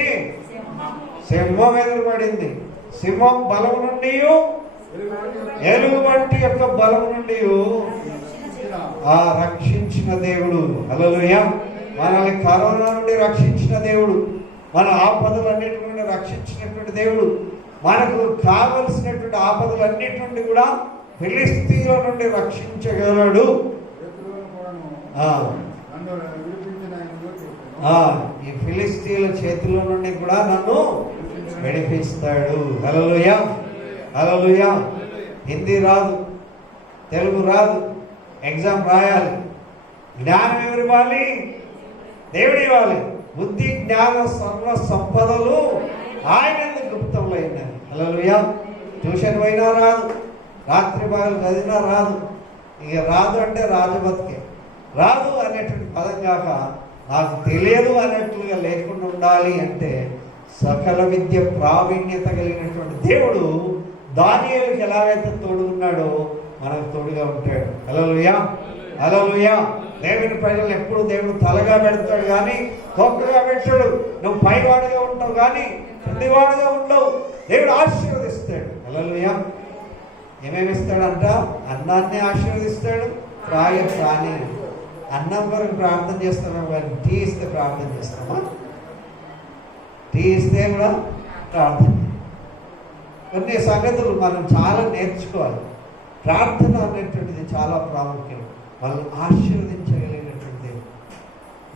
సింహం ఎదురుపడింది. సింహం బలం నుండి, ఎలుగు వంటి యొక్క బలం నుండి రక్షించిన దేవుడు. హల్లెలూయా. మనల్ని కరోనా నుండి రక్షించిన దేవుడు, మన ఆపదలన్నిటి నుండి రక్షించినటువంటి దేవుడు, మనకు కావలసినటువంటి ఆపదలన్నిటి నుండి కూడా ఫిలిస్తీయుల నుండి రక్షించగలడు. ఈ ఫిలిస్తీయుల చేతిలో నుండి కూడా నన్ను విడిపిస్తాడు. హల్లెలూయా, హల్లెలూయా. హిందీ రాదు, తెలుగు రాదు, ఎగ్జామ్ రాయాలి. జ్ఞానం ఎవరు ఇవ్వాలి? దేవుడు ఇవ్వాలి. బుద్ధి జ్ఞాన సర్వ సంపదలు ఆయన గుప్తంలో అయినాయి. హల్లెలూయా. ట్యూషన్ పోయినా రాదు, రాత్రి పగలు చదివినా రాదు. ఇక రాదు అంటే రాజు బతికే. రాదు అనేటువంటి పదం కాక నాకు తెలియదు అన్నట్లుగా లేకుండా ఉండాలి అంటే సకల విద్య ప్రావీణ్యత కలిగినటువంటి దేవుడు దానియేలుకి ఎలాగైతే తోడు ఉన్నాడో మనకు తోడుగా ఉంటాడు. హల్లెలూయా, హల్లెలూయా. దేవుని ప్రజలు ఎప్పుడు దేవుడు తలగా పెడతాడు కానీ తొక్కగా పెట్టాడు. నువ్వు పైవాడుగా ఉంటావు కానీ కిందివాడుగా ఉండవు. దేవుడు ఆశీర్వదిస్తాడు. హల్లెలూయా. ఏమేమి ఇస్తాడంట? అన్నాన్ని ఆశీర్వదిస్తాడు, ప్రాణి. అన్నం కొరకు ప్రార్థన చేస్తున్నాం కానీ టీ ఇస్తే ప్రార్థన చేస్తామా? టీ ఇస్తే కూడా ప్రార్థన. కొన్ని సంగతులు మనం చాలా నేర్చుకోవాలి. ప్రార్థన అనేటువంటిది చాలా ప్రాముఖ్యం. వాళ్ళని ఆశీర్వదించగలిగినటువంటి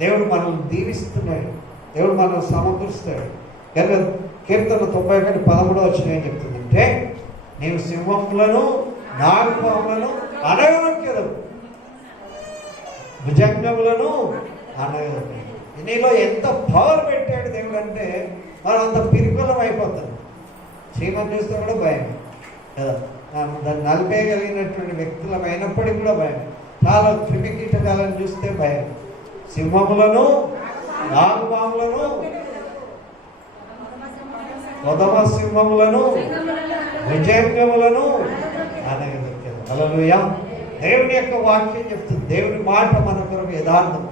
దేవుడు మనల్ని దీవిస్తున్నాడు. దేవుడు మనల్ని సమకూరుస్తాడు. కనుక కీర్తన 91:13 ఏం చెప్తుందంటే, నీవు సింహములను నాగుపాములను అనగనొక్కెదవు, భుజంగములను అనగనొక్కెదవు. నీలో ఎంత పవర్ పెట్టాడు దేవుడు అంటే మనం అంత పిరికులం అయిపోతాం. చీమను చూస్తే కూడా భయం కదా, దాన్ని నలిపేయగలిగినటువంటి వ్యక్తులం అయినప్పటికీ కూడా భయం. చాలా క్రిమి కీటకాలను చూస్తే భయం. సింహములను నాగుపాములను కొదమ సింహములను భుజంగములను అనగనొక్కెదవు. హల్లెలూయా. దేవుని యొక్క వాక్యం చెప్తుంది. దేవుని మాట మన కొరకు యథార్థం.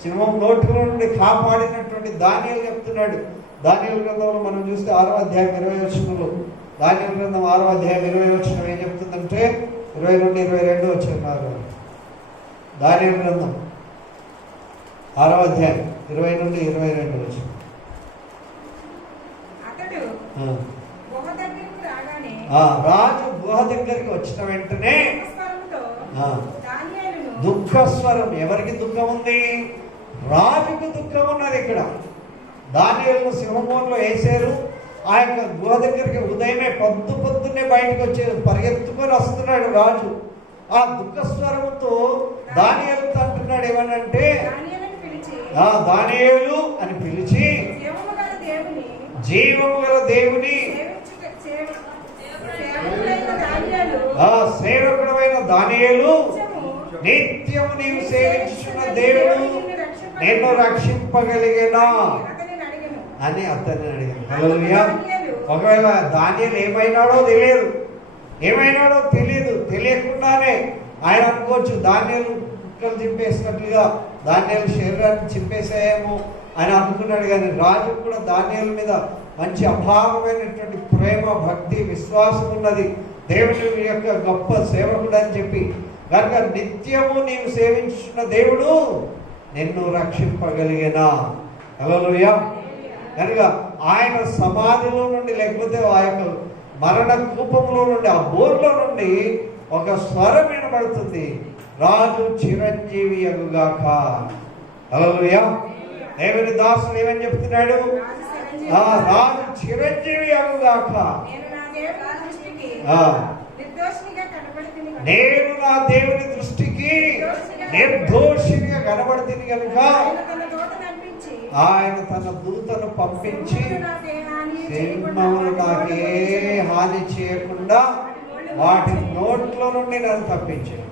సింహం నోటిలో నుండి కాపాడినటువంటి దానియేలు చెప్తున్నాడు. దానియేలు గ్రంథంలో మనం చూస్తే 6వ అధ్యాయం 20వ వచనంలో, దానియేలు గ్రంథం 6వ అధ్యాయం 20వ వచనం ఏం చెప్తుందంటే 20 నుండి 22 వచనాలు. దానియేలు గ్రంథం 6వ అధ్యాయం 20 నుండి 22 వచనం. రాజు గుహ దగ్గరికి వచ్చిన వెంటనే దుఃఖస్వరం. ఎవరికి దుఃఖం ఉంది? రాజుకు దుఃఖం ఉన్నది. ఇక్కడ దానియేలును సింహంలో వేసారు. ఆ యొక్క గుహ దగ్గరికి ఉదయమే పొద్దున్నే బయటకు వచ్చేది, పరిగెత్తుకొని వస్తున్నాడు రాజు. ఆ దుఃఖస్వరంతో దానియేలుతో అంటున్నాడు ఏమనంటే, దానియేలు అని పిలిచి, జీవము గల దేవుని సేవకుడైన దానియేలు, నిత్యము నీవు సేవించుచున్న దేవుడు నిన్ను రక్షింపగలిగినా అని అతన్ని అడిగాను. హల్లెలూయా. ఒకవేళ దానియేలు ఏమైనాడో తెలియదు. తెలియకుండానే ఆయన అనుకోవచ్చు దానియేలు కుక్కలు చింపేసినట్లుగా దానియేలు శరీరాన్ని చింపేసాయేమో అని అనుకున్నాడు. కానీ రాజు కూడా దానియేలు మీద మంచి అభావమైనటువంటి ప్రేమ, భక్తి, విశ్వాసం ఉన్నది. దేవుని యొక్క గొప్ప సేవకుడు అని చెప్పి కనుక నిత్యము నీవు సేవించున్న దేవుడు నిన్ను రక్షింపగలిగినా. హల్లెలూయా. కనుక ఆయన సమాధిలో నుండి, లేకపోతే ఆ యొక్క మరణ కూపంలో నుండి, ఆ బోర్లో నుండి ఒక స్వరం వినబడుతుంది, రాజు చిరంజీవి అగుగాక. హల్లెలూయా. దేవుని దాసుడు ఏమని చెప్తున్నాడు? రాజు చిరంజీవి అగుగాక. నేను నా దేవుని దృష్టికి నిర్దోషిగా కనబడుతుంది కనుక ఆయన తన దూతను పంపించి సింహములు నాకే హాని చేయకుండా వాటి నోట్లో నుండి నన్ను తప్పించాడు.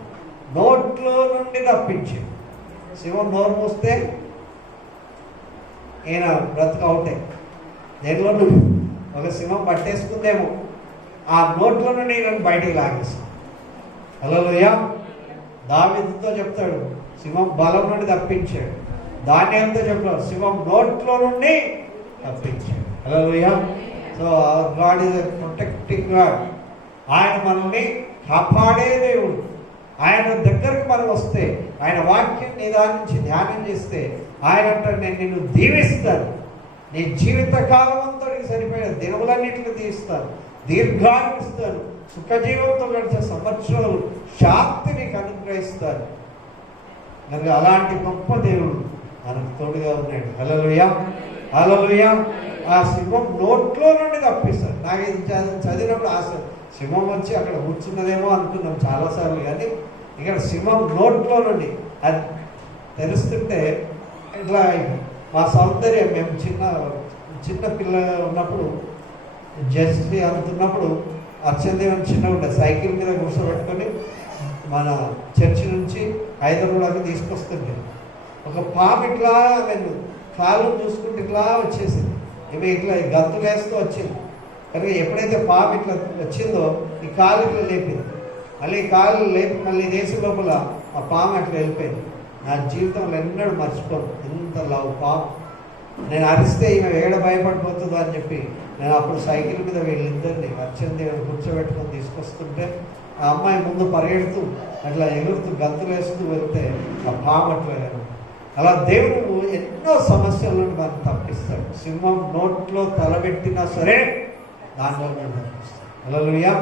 సింహం నోరు మూస్తే ఈయన బ్రతుకు అవుతాయి. దేనిలో ఒక సింహం పట్టేసుకుందేమో, ఆ నోట్లో నుండి ఈయన బయటికి లాగేస్తాం. హల్లెలూయా. దావీదుతో చెప్తాడు సింహం బలం నుండి తప్పించాడు. దానియేలుతో చెప్తాడు సింహం నోట్లో నుండి తప్పించాడు. Hallelujah. So our god is a protecting god. ఆయన మనల్ని కాపాడే దేవుడు. ఆయన దగ్గరకు మనం వస్తే, ఆయన వాక్యం నిదానించి ధ్యానం చేస్తే ఆయన అంటాడు, నేను నిన్ను దీవిస్తాను, నీ జీవిత కాలం అంతటికి సరిపోయిన దినములన్నింటినీ దీవిస్తాను, దీర్ఘాయువు ఇస్తాను, సుఖజీవంతో గడిచే సంవత్సరాలు శాంతి నీకు అనుగ్రహిస్తాను. కనుక అలాంటి గొప్ప దేవుడు మనకు తోడుగా ఉన్నాడు. హల్లెలూయా, హల్లెలూయా. ఆ సింహం నోట్లో నుండి తప్పిస్తాడు. నాకు ఇది చదివినప్పుడు ఆశ, సింహం వచ్చి అక్కడ కూర్చున్నదేమో అనుకున్నాం చాలాసార్లు, కానీ ఇక్కడ సింహం నోట్లో నుండి అది తెలుస్తుంటే ఇట్లా మా సౌందర్యం. మేము చిన్న పిల్ల ఉన్నప్పుడు జస్టి అందుతున్నప్పుడు అర్చందేవన్ చిన్న ఉండే సైకిల్ మీద కూర్చోబెట్టుకొని మన చర్చి నుంచి హైదరాబాద్కి తీసుకొస్తుండే. ఒక పాము ఇట్లా ఆమెను కాలు చూసుకుంటే ఇట్లా వచ్చేసింది. ఈమె ఇట్లా గంతులు వేస్తూ వచ్చింది. కనుక ఎప్పుడైతే పాము ఇట్లా వచ్చిందో ఈ కాలు ఇట్లా లేపింది. మళ్ళీ కాలు లేపి మళ్ళీ దేశం లోపల ఆ పాము అట్లా వెళ్ళిపోయింది. నా జీవితంలో ఎన్నడూ మర్చిపోను ఎంత లవ్ పాము. నేను అరిస్తే ఈమె ఏడ భయపడిపోతుందో అని చెప్పి నేను అప్పుడు సైకిల్ మీద వీళ్ళిద్దరిని వచ్చింది కూర్చోబెట్టుకొని తీసుకొస్తుంటే ఆ అమ్మాయి ముందు పరిగెడుతూ అట్లా ఎగురుతూ గంతులు వేస్తూ వెళ్తే ఆ పాము అట్లా వెళ్ళాను. అలా దేవుడు ఎన్నో సమస్యల నుండి మనం తప్పిస్తాడు. సింహం నోట్లో తలబెట్టినా సరే దానిలో తప్పిస్తాడు. హల్లెలూయా.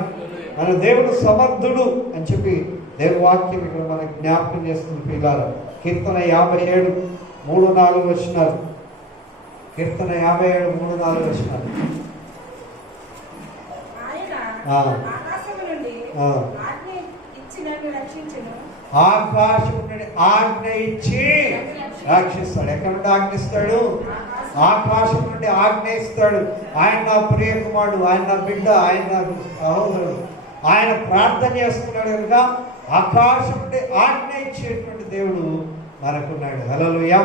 మన దేవుడు సమర్థుడు అని చెప్పి దేవుని వాక్యం ఇక్కడ మనకి జ్ఞాపకం చేస్తుంది పిల్లలు. కీర్తన 57:3-4 వచనాలు. కీర్తన 57:3-4 వచనాలు. ఆకాశం నుండి ఆజ్ఞ ఇచ్చి రక్షిస్తాడు. ఎక్కడ నుండి ఆజ్ఞిస్తాడు? ఆకాశం నుండి ఆజ్ఞ ఇస్తాడు. ఆయన నా ప్రియ కుమారుడు, ఆయన నా బిడ్డ, ఆయన నా సహోదరుడు. ఆయన ప్రార్థన చేస్తున్నాడు కనుక ఆకాశం నుండి ఆజ్ఞ ఇచ్చేటువంటి దేవుడు మనకున్నాడు. హల్లెలూయా.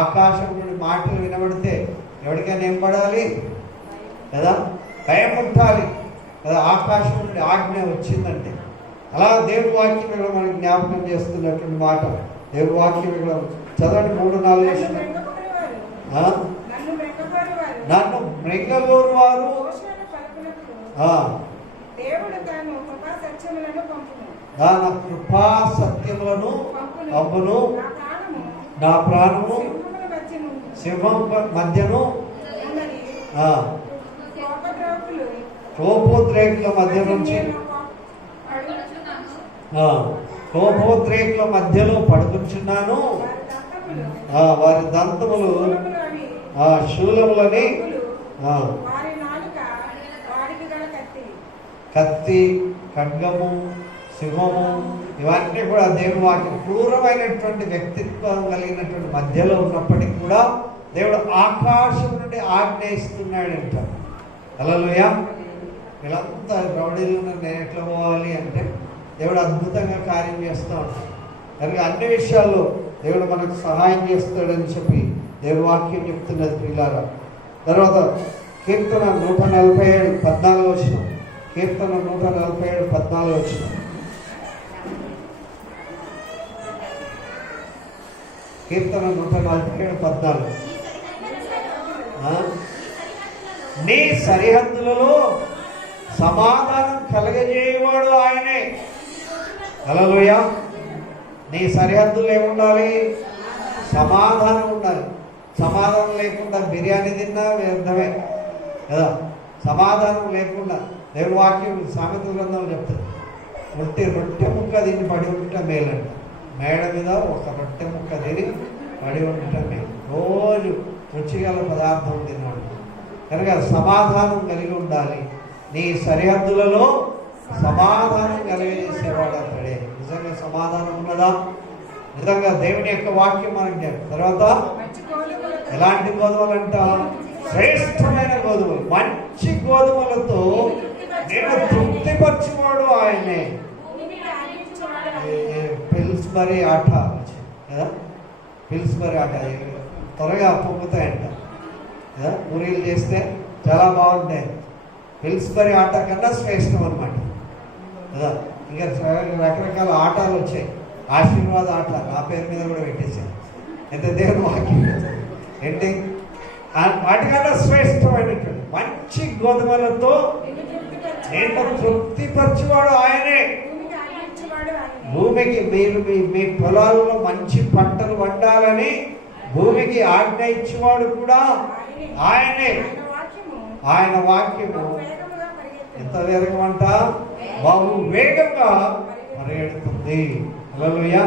ఆకాశం నుండి మాటలు వినబడితే ఎవరికైనా ఏం పడాలి కదా? భయం ఉండాలి కదా. ఆకాశం నుండి ఆజ్ఞ వచ్చిందంటే అలా దేవుడి వాక్యం ఇక్కడ మనకి జ్ఞాపకం చేస్తున్నటువంటి మాట. దేవుడి వాక్యం ఇక్కడ చదవండి 3-4. నన్ను మృంగగోరు వారు నా కృపా సత్యములను పంపును. నా ప్రాణము సింహం మధ్యను కోపోద్రేకుల మధ్య నుంచి కోపోద్రేకుల మధ్యలో పడుకుంటున్నాను. వారి దంతములు శూలములని కత్తి, ఖడ్గము, సింహము ఇవన్నీ కూడా దేవుడు వాక్యం క్రూరమైనటువంటి వ్యక్తిత్వం కలిగినటువంటి మధ్యలో ఉన్నప్పటికీ కూడా దేవుడు ఆకాశం నుండి ఆజ్ఞయిస్తున్నాడంట. హల్లెలూయా. వీళ్ళంతా రౌడీలను నేను ఎట్లా పోవాలి అంటే దేవుడు అద్భుతంగా కార్యం చేస్తూ ఉంటాడు. కనుక అన్ని విషయాల్లో దేవుడు మనకు సహాయం చేస్తాడని చెప్పి దేవుడు వాక్యం చెప్తున్నది పిల్లారా. తర్వాత కీర్తన 147:14 వచనం. కీర్తన 147:14 వచనం. కీర్తన 147:14. నీ సరిహద్దులలో సమాధానం కలగజేయవాడు ఆయనే. హల్లెలూయా. నీ సరిహద్దులు ఏముండాలి? సమాధానం ఉండాలి. సమాధానం లేకుండా బిర్యానీ తిన్నా వ్యర్థమే కదా. సమాధానం లేకుండా దేవుడి వాక్యం సామెత గ్రంథంలో చెప్తుంది. రొట్టె ముక్క తిని పడి ఉండటం మేలంట. మేడ మీద ఒక రొట్టె ముక్క తిని పడి ఉండటం మేలు. రోజు రుచిగల పదార్థం తిన్నాడు కనుక సమాధానం కలిగి ఉండాలి. నీ సరిహద్దులలో సమాధానం కలిగజేసేవాడు అతడే. నిజంగా సమాధానం ఉన్నదా? నిజంగా దేవుని యొక్క వాక్యం మనకి. తర్వాత ఎలాంటి గోధుమలు అంట? శ్రేష్టమైన గోధుమలు, మంచి గోధుమలతో నేను తృప్తిపరచువాడు ఆయనే. పిల్స్బరీ ఆట కదా, పిల్స్బరీ ఆట త్వరగా పొంగుతాయంట కదా, పూరీలు చేస్తే చాలా బాగుంటాయి. పిల్స్బరీ ఆట కన్నా శ్రేష్టం అనమాట కదా. ఇంకా రకరకాల ఆటలు వచ్చాయి. ఆశీర్వాద ఆట నా పేరు మీద కూడా పెట్టేశాను. ఎంత దేవుని వాక్యం ఏంటి? వాటికన్నా శ్రేష్టమైనటువంటి మంచి గోధుమలతో నేను తృప్తిపరచువాడు ఆయనే. భూమికి మీరు మీ పొలాల్లో మంచి పంటలు పండాలని భూమికి ఆజ్ఞ ఇచ్చేవాడు కూడా ఆయనే. ఆయన వాక్యము ఎంత వేగం అంట? బహు వేగంగా పరిగెడుతుంది. హల్లెలూయా.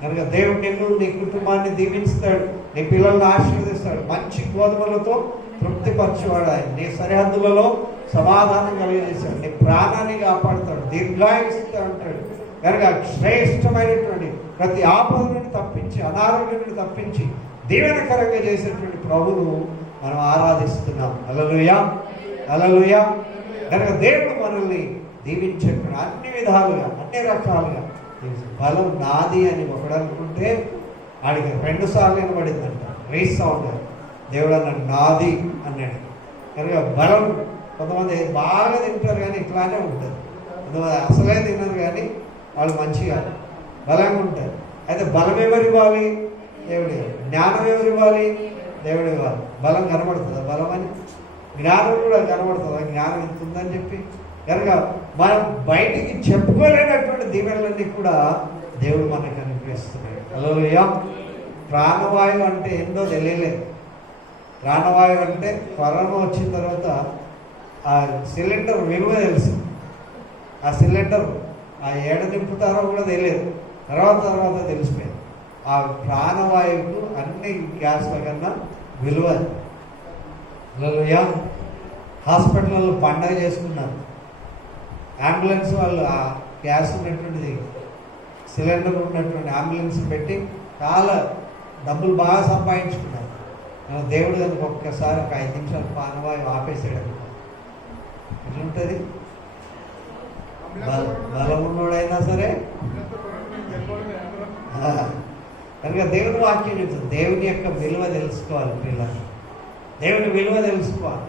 కనుక దేవుడు నిన్ను, నీ కుటుంబాన్ని దీవిస్తాడు, నీ పిల్లల్ని ఆశీర్వదిస్తాడు. మంచి గోధుమలతో తృప్తిపరచేవాడు ఆయన. నీ సరిహద్దులలో సమాధానం కలిగజేస్తాడు, నీ ప్రాణాన్ని కాపాడుతాడు, దీర్ఘాయుస్తా ఉంటాడు. కనుక శ్రేష్టమైనటువంటి ప్రతి ఆపద నుండి తప్పించి, అనారోగ్యం నుండి తప్పించి దీవెనకరంగా చేసేటువంటి ప్రభువును మనం ఆరాధిస్తున్నాం. హల్లెలూయా, హల్లెలూయా. కనుక దేవుడు మనల్ని దీవించేటువంటి అన్ని విధాలుగా అన్ని రకాలుగా బలం నాది అని ఒకడు అనుకుంటే ఆడికి 2 సార్లు వినబడిందంట, రీస్ సౌండ్. దేవుడు అన్నాడు నాది అన్నాడు. కనుక బలం కొంతమంది బాగా తింటారు కానీ ఇట్లానే ఉంటుంది, కొంతమంది అసలే తినరు కానీ వాళ్ళు మంచిగా బలంగా ఉంటారు. అయితే బలం ఎవరు ఇవ్వాలి? దేవుడు ఇవ్వాలి. జ్ఞానం ఎవరు ఇవ్వాలి? దేవుడు ఇవ్వాలి. బలం కనబడుతుందా? బలం అని జ్ఞానం కూడా కనబడుతుందా? జ్ఞానం ఎంత ఉందని చెప్పి. కనుక మనం బయటికి చెప్పుకోలేనటువంటి దీవెనలన్నీ కూడా దేవుడు మనకు అనుగ్రహిస్తున్నాడు. హల్లెలూయా. ప్రాణవాయువు అంటే ఏందో తెలియలేదు. ప్రాణవాయువు అంటే కరోనా వచ్చిన తర్వాత ఆ సిలిండర్ విలువ తెలుసు. ఆ సిలిండర్ ఆ ఏడ నింపుతారో కూడా తెలియదు, తర్వాత తెలిసిపోయింది. ఆ ప్రాణవాయువుకు అన్ని గ్యాస్ల కన్నా విలువ. హల్లెలూయా. హాస్పిటల్లో పండగ చేసుకున్నారు. అంబులెన్స్ వాళ్ళు ఆ గ్యాస్ ఉన్నటువంటిది సిలిండర్ ఉన్నటువంటి అంబులెన్స్ పెట్టి చాలా డబ్బులు బాగా సంపాదించుకున్నారు. దేవుడు కనుక ఒక్కసారి ఒక 5 నిమిషాలు ప్రాణవాయువు ఆపేసాడు అనుకో ఎట్లుంటుంది? బలం ఉన్నోడైనా సరే. కనుక దేవుని వాక్యం చెప్తుంది, దేవుని యొక్క విలువ తెలుసుకోవాలి పిల్లలు. దేవుని విలువ తెలుసుకోవాలి.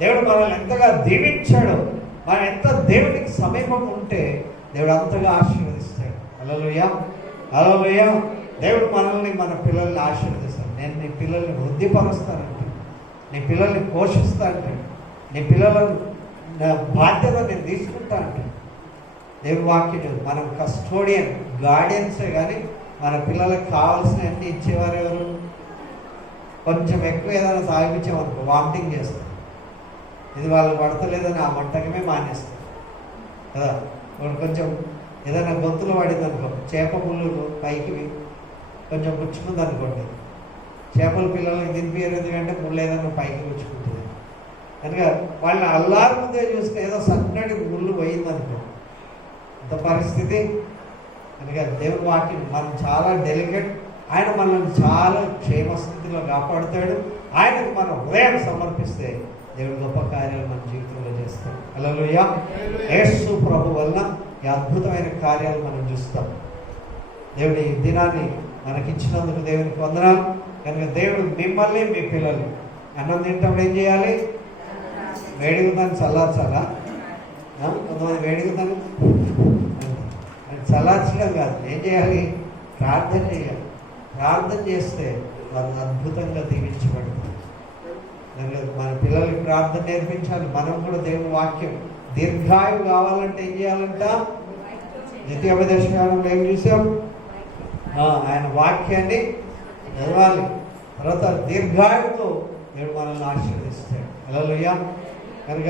దేవుడు మనల్ని ఎంతగా దీవించాడో, మనం ఎంత దేవునికి సమీపం ఉంటే దేవుడు అంతగా ఆశీర్వదిస్తాడు. హల్లెలూయా. హల్లెలూయా. దేవుడు మనల్ని మన పిల్లల్ని ఆశీర్వదిస్తాడు. నేను నీ పిల్లల్ని వృద్ధిపరుస్తానంటే, నీ పిల్లల్ని పోషిస్తానంటే, నీ పిల్లలను బాధ్యత నేను తీసుకుంటా అంటే. దేవుని వాక్యం మనం కస్టోడియన్ గార్డియన్సే కానీ మన పిల్లలకు కావాల్సిన అన్ని ఇచ్చేవారు ఎవరు? కొంచెం ఎక్కువ ఏదైనా తాగిపించామనుకో వామిటింగ్ చేస్తాం, ఇది వాళ్ళు పడతలేదని ఆ వంటకమే మానేస్తాం కదా. కొంచెం ఏదైనా గొంతులు పడింది అనుకో, చేప ముళ్ళు పైకి కొంచెం గుచ్చుకుంది అనుకోండి, చేపల పిల్లలకి తినిపించారు ఎందుకంటే ముళ్ళు ఏదైనా పైకి గుచ్చుకుంటుంది. కనుక వాళ్ళని అల్లారు ముందే చూస్తే ఏదో సన్నటి ముళ్ళు పోయిందనుకో అంత పరిస్థితి. కనుక దేవుని వాక్యం మనం చాలా డెలికేట్. ఆయన మనల్ని చాలా క్షేమస్థితిలో కాపాడుతాడు. ఆయనకు మనం హృదయం సమర్పిస్తే దేవుడు గొప్ప కార్యాలు మన జీవితంలో చేస్తాడు. హల్లెలూయా. యేసు ప్రభు వలన ఈ అద్భుతమైన కార్యాలు మనం చూస్తాం. దేవుడి ఈ దినాన్ని మనకిచ్చినందుకు దేవునికి వందనాలు. కనుక దేవుడు మిమ్మల్ని మీ పిల్లల్ని అన్నం తింటప్పుడు ఏం చేయాలి? వేడిగుందని చల్లార్చాలా? కొంతమంది వేడిగుందని చల్లార్చడం కాదు, ఏం చేయాలి? ప్రార్థన చేయాలి. ప్రార్థన చేస్తే వాళ్ళు అద్భుతంగా దీవించబడుతుంది. మన పిల్లలకి ప్రార్థన నేర్పించాలి. మనం కూడా దేవుని వాక్యం దీర్ఘాయువు కావాలంటే ఏం చేయాలంట? ద్వితీయోపదేశకాలంలో ఏం చూసాం? ఆయన వాక్యాన్ని చదవాలి. తర్వాత దీర్ఘాయువుతో దేవుడు మనల్ని ఆశీర్వదిస్తాడు. హల్లెలూయా. కనుక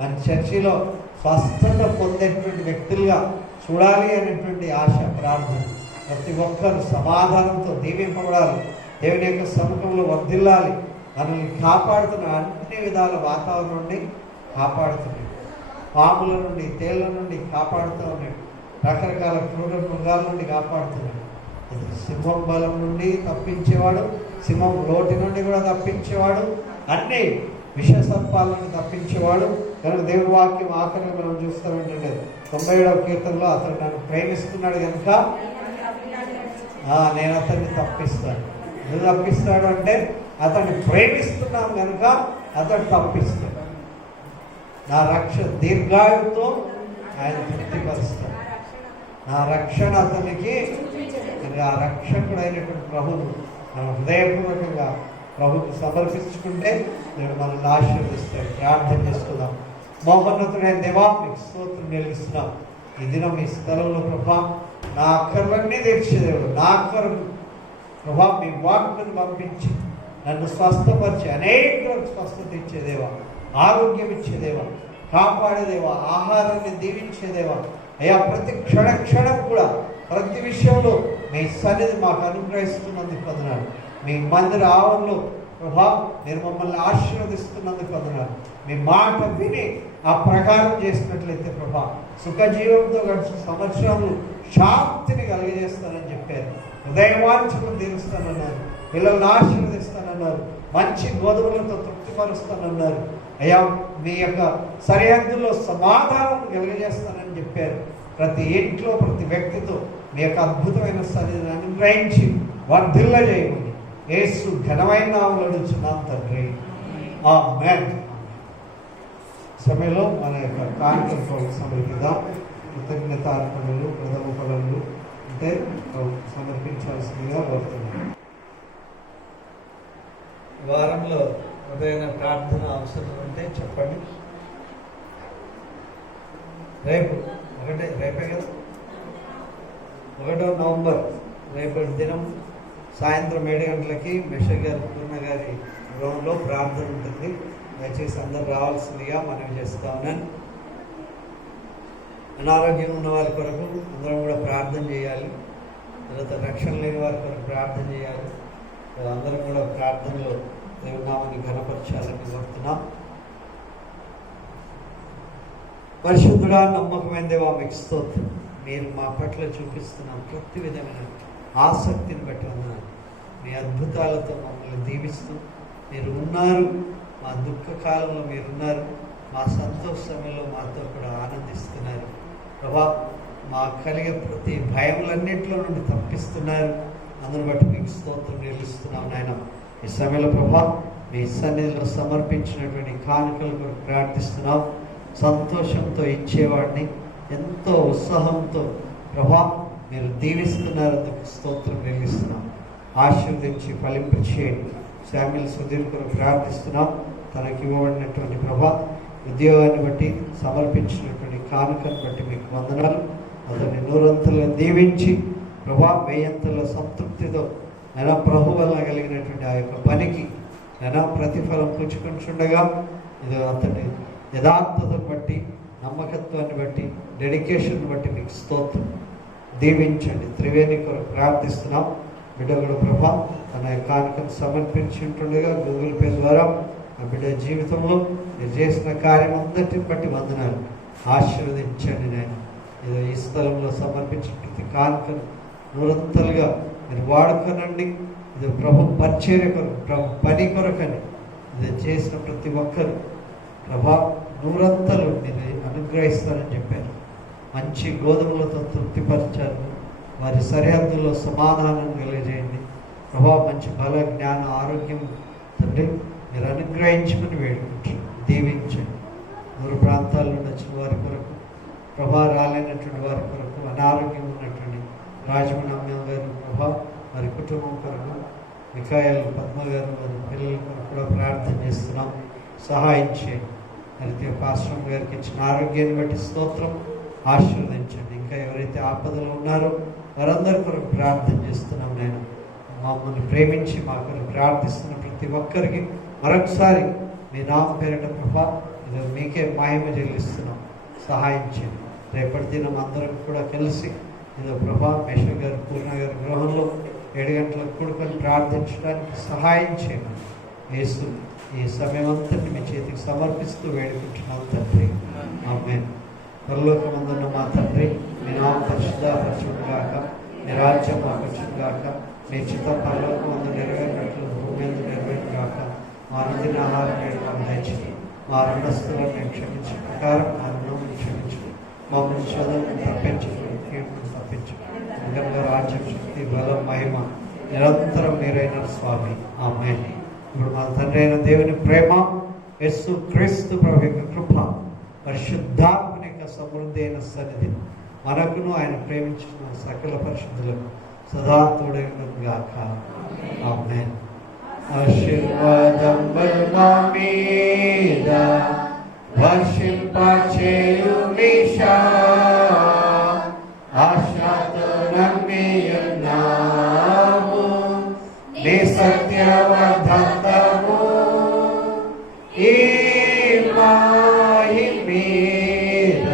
మన చర్చిలో స్వస్థత పొందేటువంటి వ్యక్తులుగా చూడాలి అనేటువంటి ఆశ, ప్రార్థన. ప్రతి ఒక్కరు సమాధానంతో దీవింపబడాలి, దేవుని యొక్క సముఖంలో వర్ధిల్లాలి. మనల్ని కాపాడుతున్న అన్ని విధాల వాతావరణం నుండి కాపాడుతున్నాడు. పాముల నుండి, తేళ్ల నుండి కాపాడుతూ ఉన్నాడు. రకరకాల క్రూర మృగాల నుండి కాపాడుతున్నాడు. సింహం బలం నుండి తప్పించేవాడు, సింహం నోటి నుండి కూడా తప్పించేవాడు, అన్ని విష సర్పాల నుండి తప్పించేవాడు. కనుక దేవుడి వాక్యం ఆఖరిని మనం చూస్తాం ఏంటంటే 97వ కీర్తనలో అతను నన్ను ప్రేమిస్తున్నాడు కనుక నేను అతన్ని తప్పిస్తాను. ఎందుకు తప్పిస్తాడు అంటే అతన్ని ప్రేమిస్తున్నాం కనుక అతను తప్పిస్తాడు. నా దీర్ఘాయువుతో ఆయన తృప్తిపరుస్తాడు. నా రక్షణ అతనికి, ఆ రక్షకుడు అయినటువంటి ప్రభువు మనం హృదయపూర్వకంగా ప్రభుకు సమర్పించుకుంటే నేను మనల్ని ఆశీర్వదిస్తాడు. ప్రార్థన చేసుకుందాం. మహోన్నతుడైన దేవా, మీకు స్తోత్రం చెల్లిస్తున్నాం. ఈ దినం మీ స్థలంలో ప్రభా నా అక్కర్లన్నీ తీర్చేదేవుడు, నా అక్కరు ప్రభా మీ వాక్కును పంపించి నన్ను స్వస్థపరిచి అనేకులకు స్వస్థత ఇచ్చేదేవా, ఆరోగ్యం ఇచ్చేదేవా, కాపాడేదేవా, ఆహారాన్ని దీవించేదేవా అయ్యా, ప్రతి క్షణం కూడా ప్రతి విషయంలో మీ సన్నిధి మాకు అనుగ్రహిస్తున్నందుకు వందనాలు. మీ మందిర ఆవరణలో ప్రభా మీరు మమ్మల్ని ఆశీర్వదిస్తున్నందుకు వందనాలు. మీ మాట విని ఆ ప్రకారం చేసినట్లయితే ప్రభా సుఖజీవంతో గడిచిన సంవత్సరాలు శాంతిని కలిగజేస్తానని చెప్పారు. హృదయవాంఛను తీరుస్తానన్నారు, పిల్లల్ని ఆశీర్వదిస్తానన్నారు. మంచి గోధుమలతో తృప్తిపరుస్తానన్నారు. అయ్యా మీ యొక్క సరిహద్దుల్లో సమాధానం కలుగజేస్తానని చెప్పారు. ప్రతి ఇంట్లో ప్రతి వ్యక్తితో మీ యొక్క అద్భుతమైన సన్నిధిని అనుగ్రహించి వర్ధిల్ల చేయమని యేసు ఘనమైన నామములో అడుగుచున్నాం తండ్రి, ఆమేన్. సమయంలో మన యొక్క కానుకలు సమర్పిద్దాం. కృతజ్ఞతార్పణలు, ప్రథమ ఫలములు అంటే సమర్పించాల్సిందిగా కోరుతున్నాం. వారంలో ఏదైనా ప్రార్థన అవసరం ఉంటే చెప్పండి. రేపే కదా 1వ నవంబర్ రేపటి దినం సాయంత్రం 7 గంటలకి మెషర్ గారి పూర్ణ గారి గృహంలో ప్రార్థన ఉంటుంది. దయచేసి అందరూ రావాల్సిందిగా మనవి చేస్తా ఉన్నాను. అనారోగ్యం ఉన్న వారి కొరకు అందరం కూడా ప్రార్థన చేయాలి. తర్వాత రక్షణ లేని వారి కొరకు ప్రార్థన చేయాలి. అందరం కూడా ప్రార్థనలో దేవుని నామాన్ని ఘనపరచాలని కోరుతున్నాం. పరిశుద్ధుడా, నమ్మకమైన దేవా, మీకు స్తోత్రం. మీరు మా పట్ల చూపిస్తున్న ప్రతి విధమైన ఆసక్తిని బట్టి ఉన్నారు. మీ అద్భుతాలతో మమ్మల్ని దీవిస్తూ మీరు ఉన్నారు. మా దుఃఖ కాలంలో మీరున్నారు. మా సంతోష సమయంలో మాతో కూడా ఆనందిస్తున్నారు. ప్రభా, మా కలిగే ప్రతి భయములన్నింటిలో నుండి తప్పిస్తున్నారు. అందుని బట్టి మీకు స్తోత్రం నిలుస్తున్నాం నాయన. ఈ సమయంలో ప్రభా, మీ సన్నిధిలో సమర్పించినటువంటి కానుకల కొరకు ప్రార్థిస్తున్నాం. సంతోషంతో ఇచ్చేవాడిని ఎంతో ఉత్సాహంతో ప్రభా మీరు దీవిస్తున్నారు. అందుకు స్తోత్రం నిలుస్తున్నాం. ఆశీర్వదించి ఫలింప చేయండి. శామ్యుల్ సుధీర్ కొరకు ప్రార్థిస్తున్నాం. తనకి ఇవ్వబడినటువంటి ప్రభా ఉద్యోగాన్ని బట్టి సమర్పించినటువంటి కానుకను బట్టి మీకు వందనాలు. అతన్ని నూరంతలో దీవించి ప్రభా వేయంతలో సంతృప్తితో నెల ప్రభు వల్ల కలిగినటువంటి ఆ యొక్క పనికి నెల ప్రతిఫలం పుచ్చుకుంటుండగా ఇది అతని యథార్థతను బట్టి, నమ్మకత్వాన్ని బట్టి, డెడికేషన్ బట్టి మీకు స్తోత్రం. దీవించండి. త్రివేణి కొరకు ప్రార్థిస్తున్నాం. బిడ్డ కూడా ప్రభా తన కానుకను సమర్పించి ఉంటుండగా గూగుల్ పే ద్వారా ఆ బిడ్డ జీవితంలో మీరు చేసిన కార్యం అందరిని బట్టి వందనాలు. ఆశీర్వదించండి నేను. ఇది ఈ స్థలంలో సమర్పించిన ప్రతి కానుకను నూరంతలుగా మీరు వాడుకోనండి. ఇది ప్రభు పరిచర్య కొరకు, ప్రభు పని కొరకని ఇది చేసిన ప్రతి ఒక్కరు ప్రభా నూరంతలు మీరు అనుగ్రహిస్తారని చెప్పారు. మంచి గోధుమలతో తృప్తిపరచారు. వారి సరిహద్దుల్లో సమాధానం కలిగజేయండి ప్రభా. మంచి బల, జ్ఞాన, ఆరోగ్యం తండ్రి మీరు అనుగ్రహించమని వేడుకుంటున్నాం. దీవించండి. దూర ప్రాంతాల నుండి వచ్చిన వారి కొరకు ప్రభా, రాలేనటువంటి వారి కొరకు, అనారోగ్యం ఉన్నటువంటి రాజమణి అమ్మ గారు ప్రభా వారి కుటుంబం కొరకు, మికాయల్ పద్మ గారు వారి పిల్లల కొరకు కూడా ప్రార్థన చేస్తున్నాం. సహాయం చేయండి. అయితే పాస్టర్ గారికి ఇచ్చిన ఆరోగ్యాన్ని బట్టి స్తోత్రం. ఆశీర్వదించండి. ఇంకా ఎవరైతే ఆపదలో ఉన్నారో వారందరి కొరకు ప్రార్థన చేస్తున్నాం. నేను మమ్మల్ని ప్రేమించి మా కొరకు ప్రార్థిస్తున్న ప్రతి ఒక్కరికి మరొకసారి మీ నామ పేరిట ప్రభా ఇది మీకే మహిమ చెల్లిస్తున్నాం. సహాయం చేయండి. రేపటి దినం అందరం కూడా కలిసి ఇదో ప్రభా మేషర్ గారు పూర్ణ గారి గృహంలో 7 గంటలకు కూడుకొని ప్రార్థించడానికి సహాయం చేయండి. యేసు ఈ సమయం అంతటి మీ చేతికి సమర్పిస్తూ వేడుకుంటున్నాం తండ్రి. ఆమేన్. పరలోకమందున్న మా తండ్రి, మీ నామం పరిశుద్ధపరచుగాక, మీ రాజ్యం మాకు వచ్చుగాక, మీ చిత్తం పరలోకమందు నెరవేరినట్లు భూమి అందు నెరవేరుగాక. మా అనుదిన ఆహారం నేడు మాకు దయచేయండి. మా రుణస్తులను మేము క్షమించిన ప్రకారం మా రుణం క్షమించు. మమ్మల్ని చదువును తప్పించుకుని కీడును తప్పించు. నిజంగా రాజ్యం, శక్తి, బలం, మహిమ నిరంతరం మీరైన స్వామి. ఆమేన్. ఇప్పుడు మా తండ్రి అయిన దేవుని ప్రేమ, యేసు క్రీస్తు ప్రభు యొక్క కృప, పరిశుద్ధాత్మని యొక్క సమృద్ధి అయిన సన్నిధి మనకును ఆయన ప్రేమించిన సకల పరిశుద్ధులకు సదా తోడైనగాక. ఆమేన్. ఆశీర్వాదం నా మీద వర్షింపచేయుమిషా, ఆశతో నమ్మియున్నాము నీ సత్యవర్ధంతము. ఈ మాయి మీద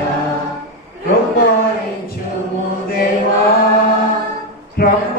కృపణించుము దేవా, క్రమ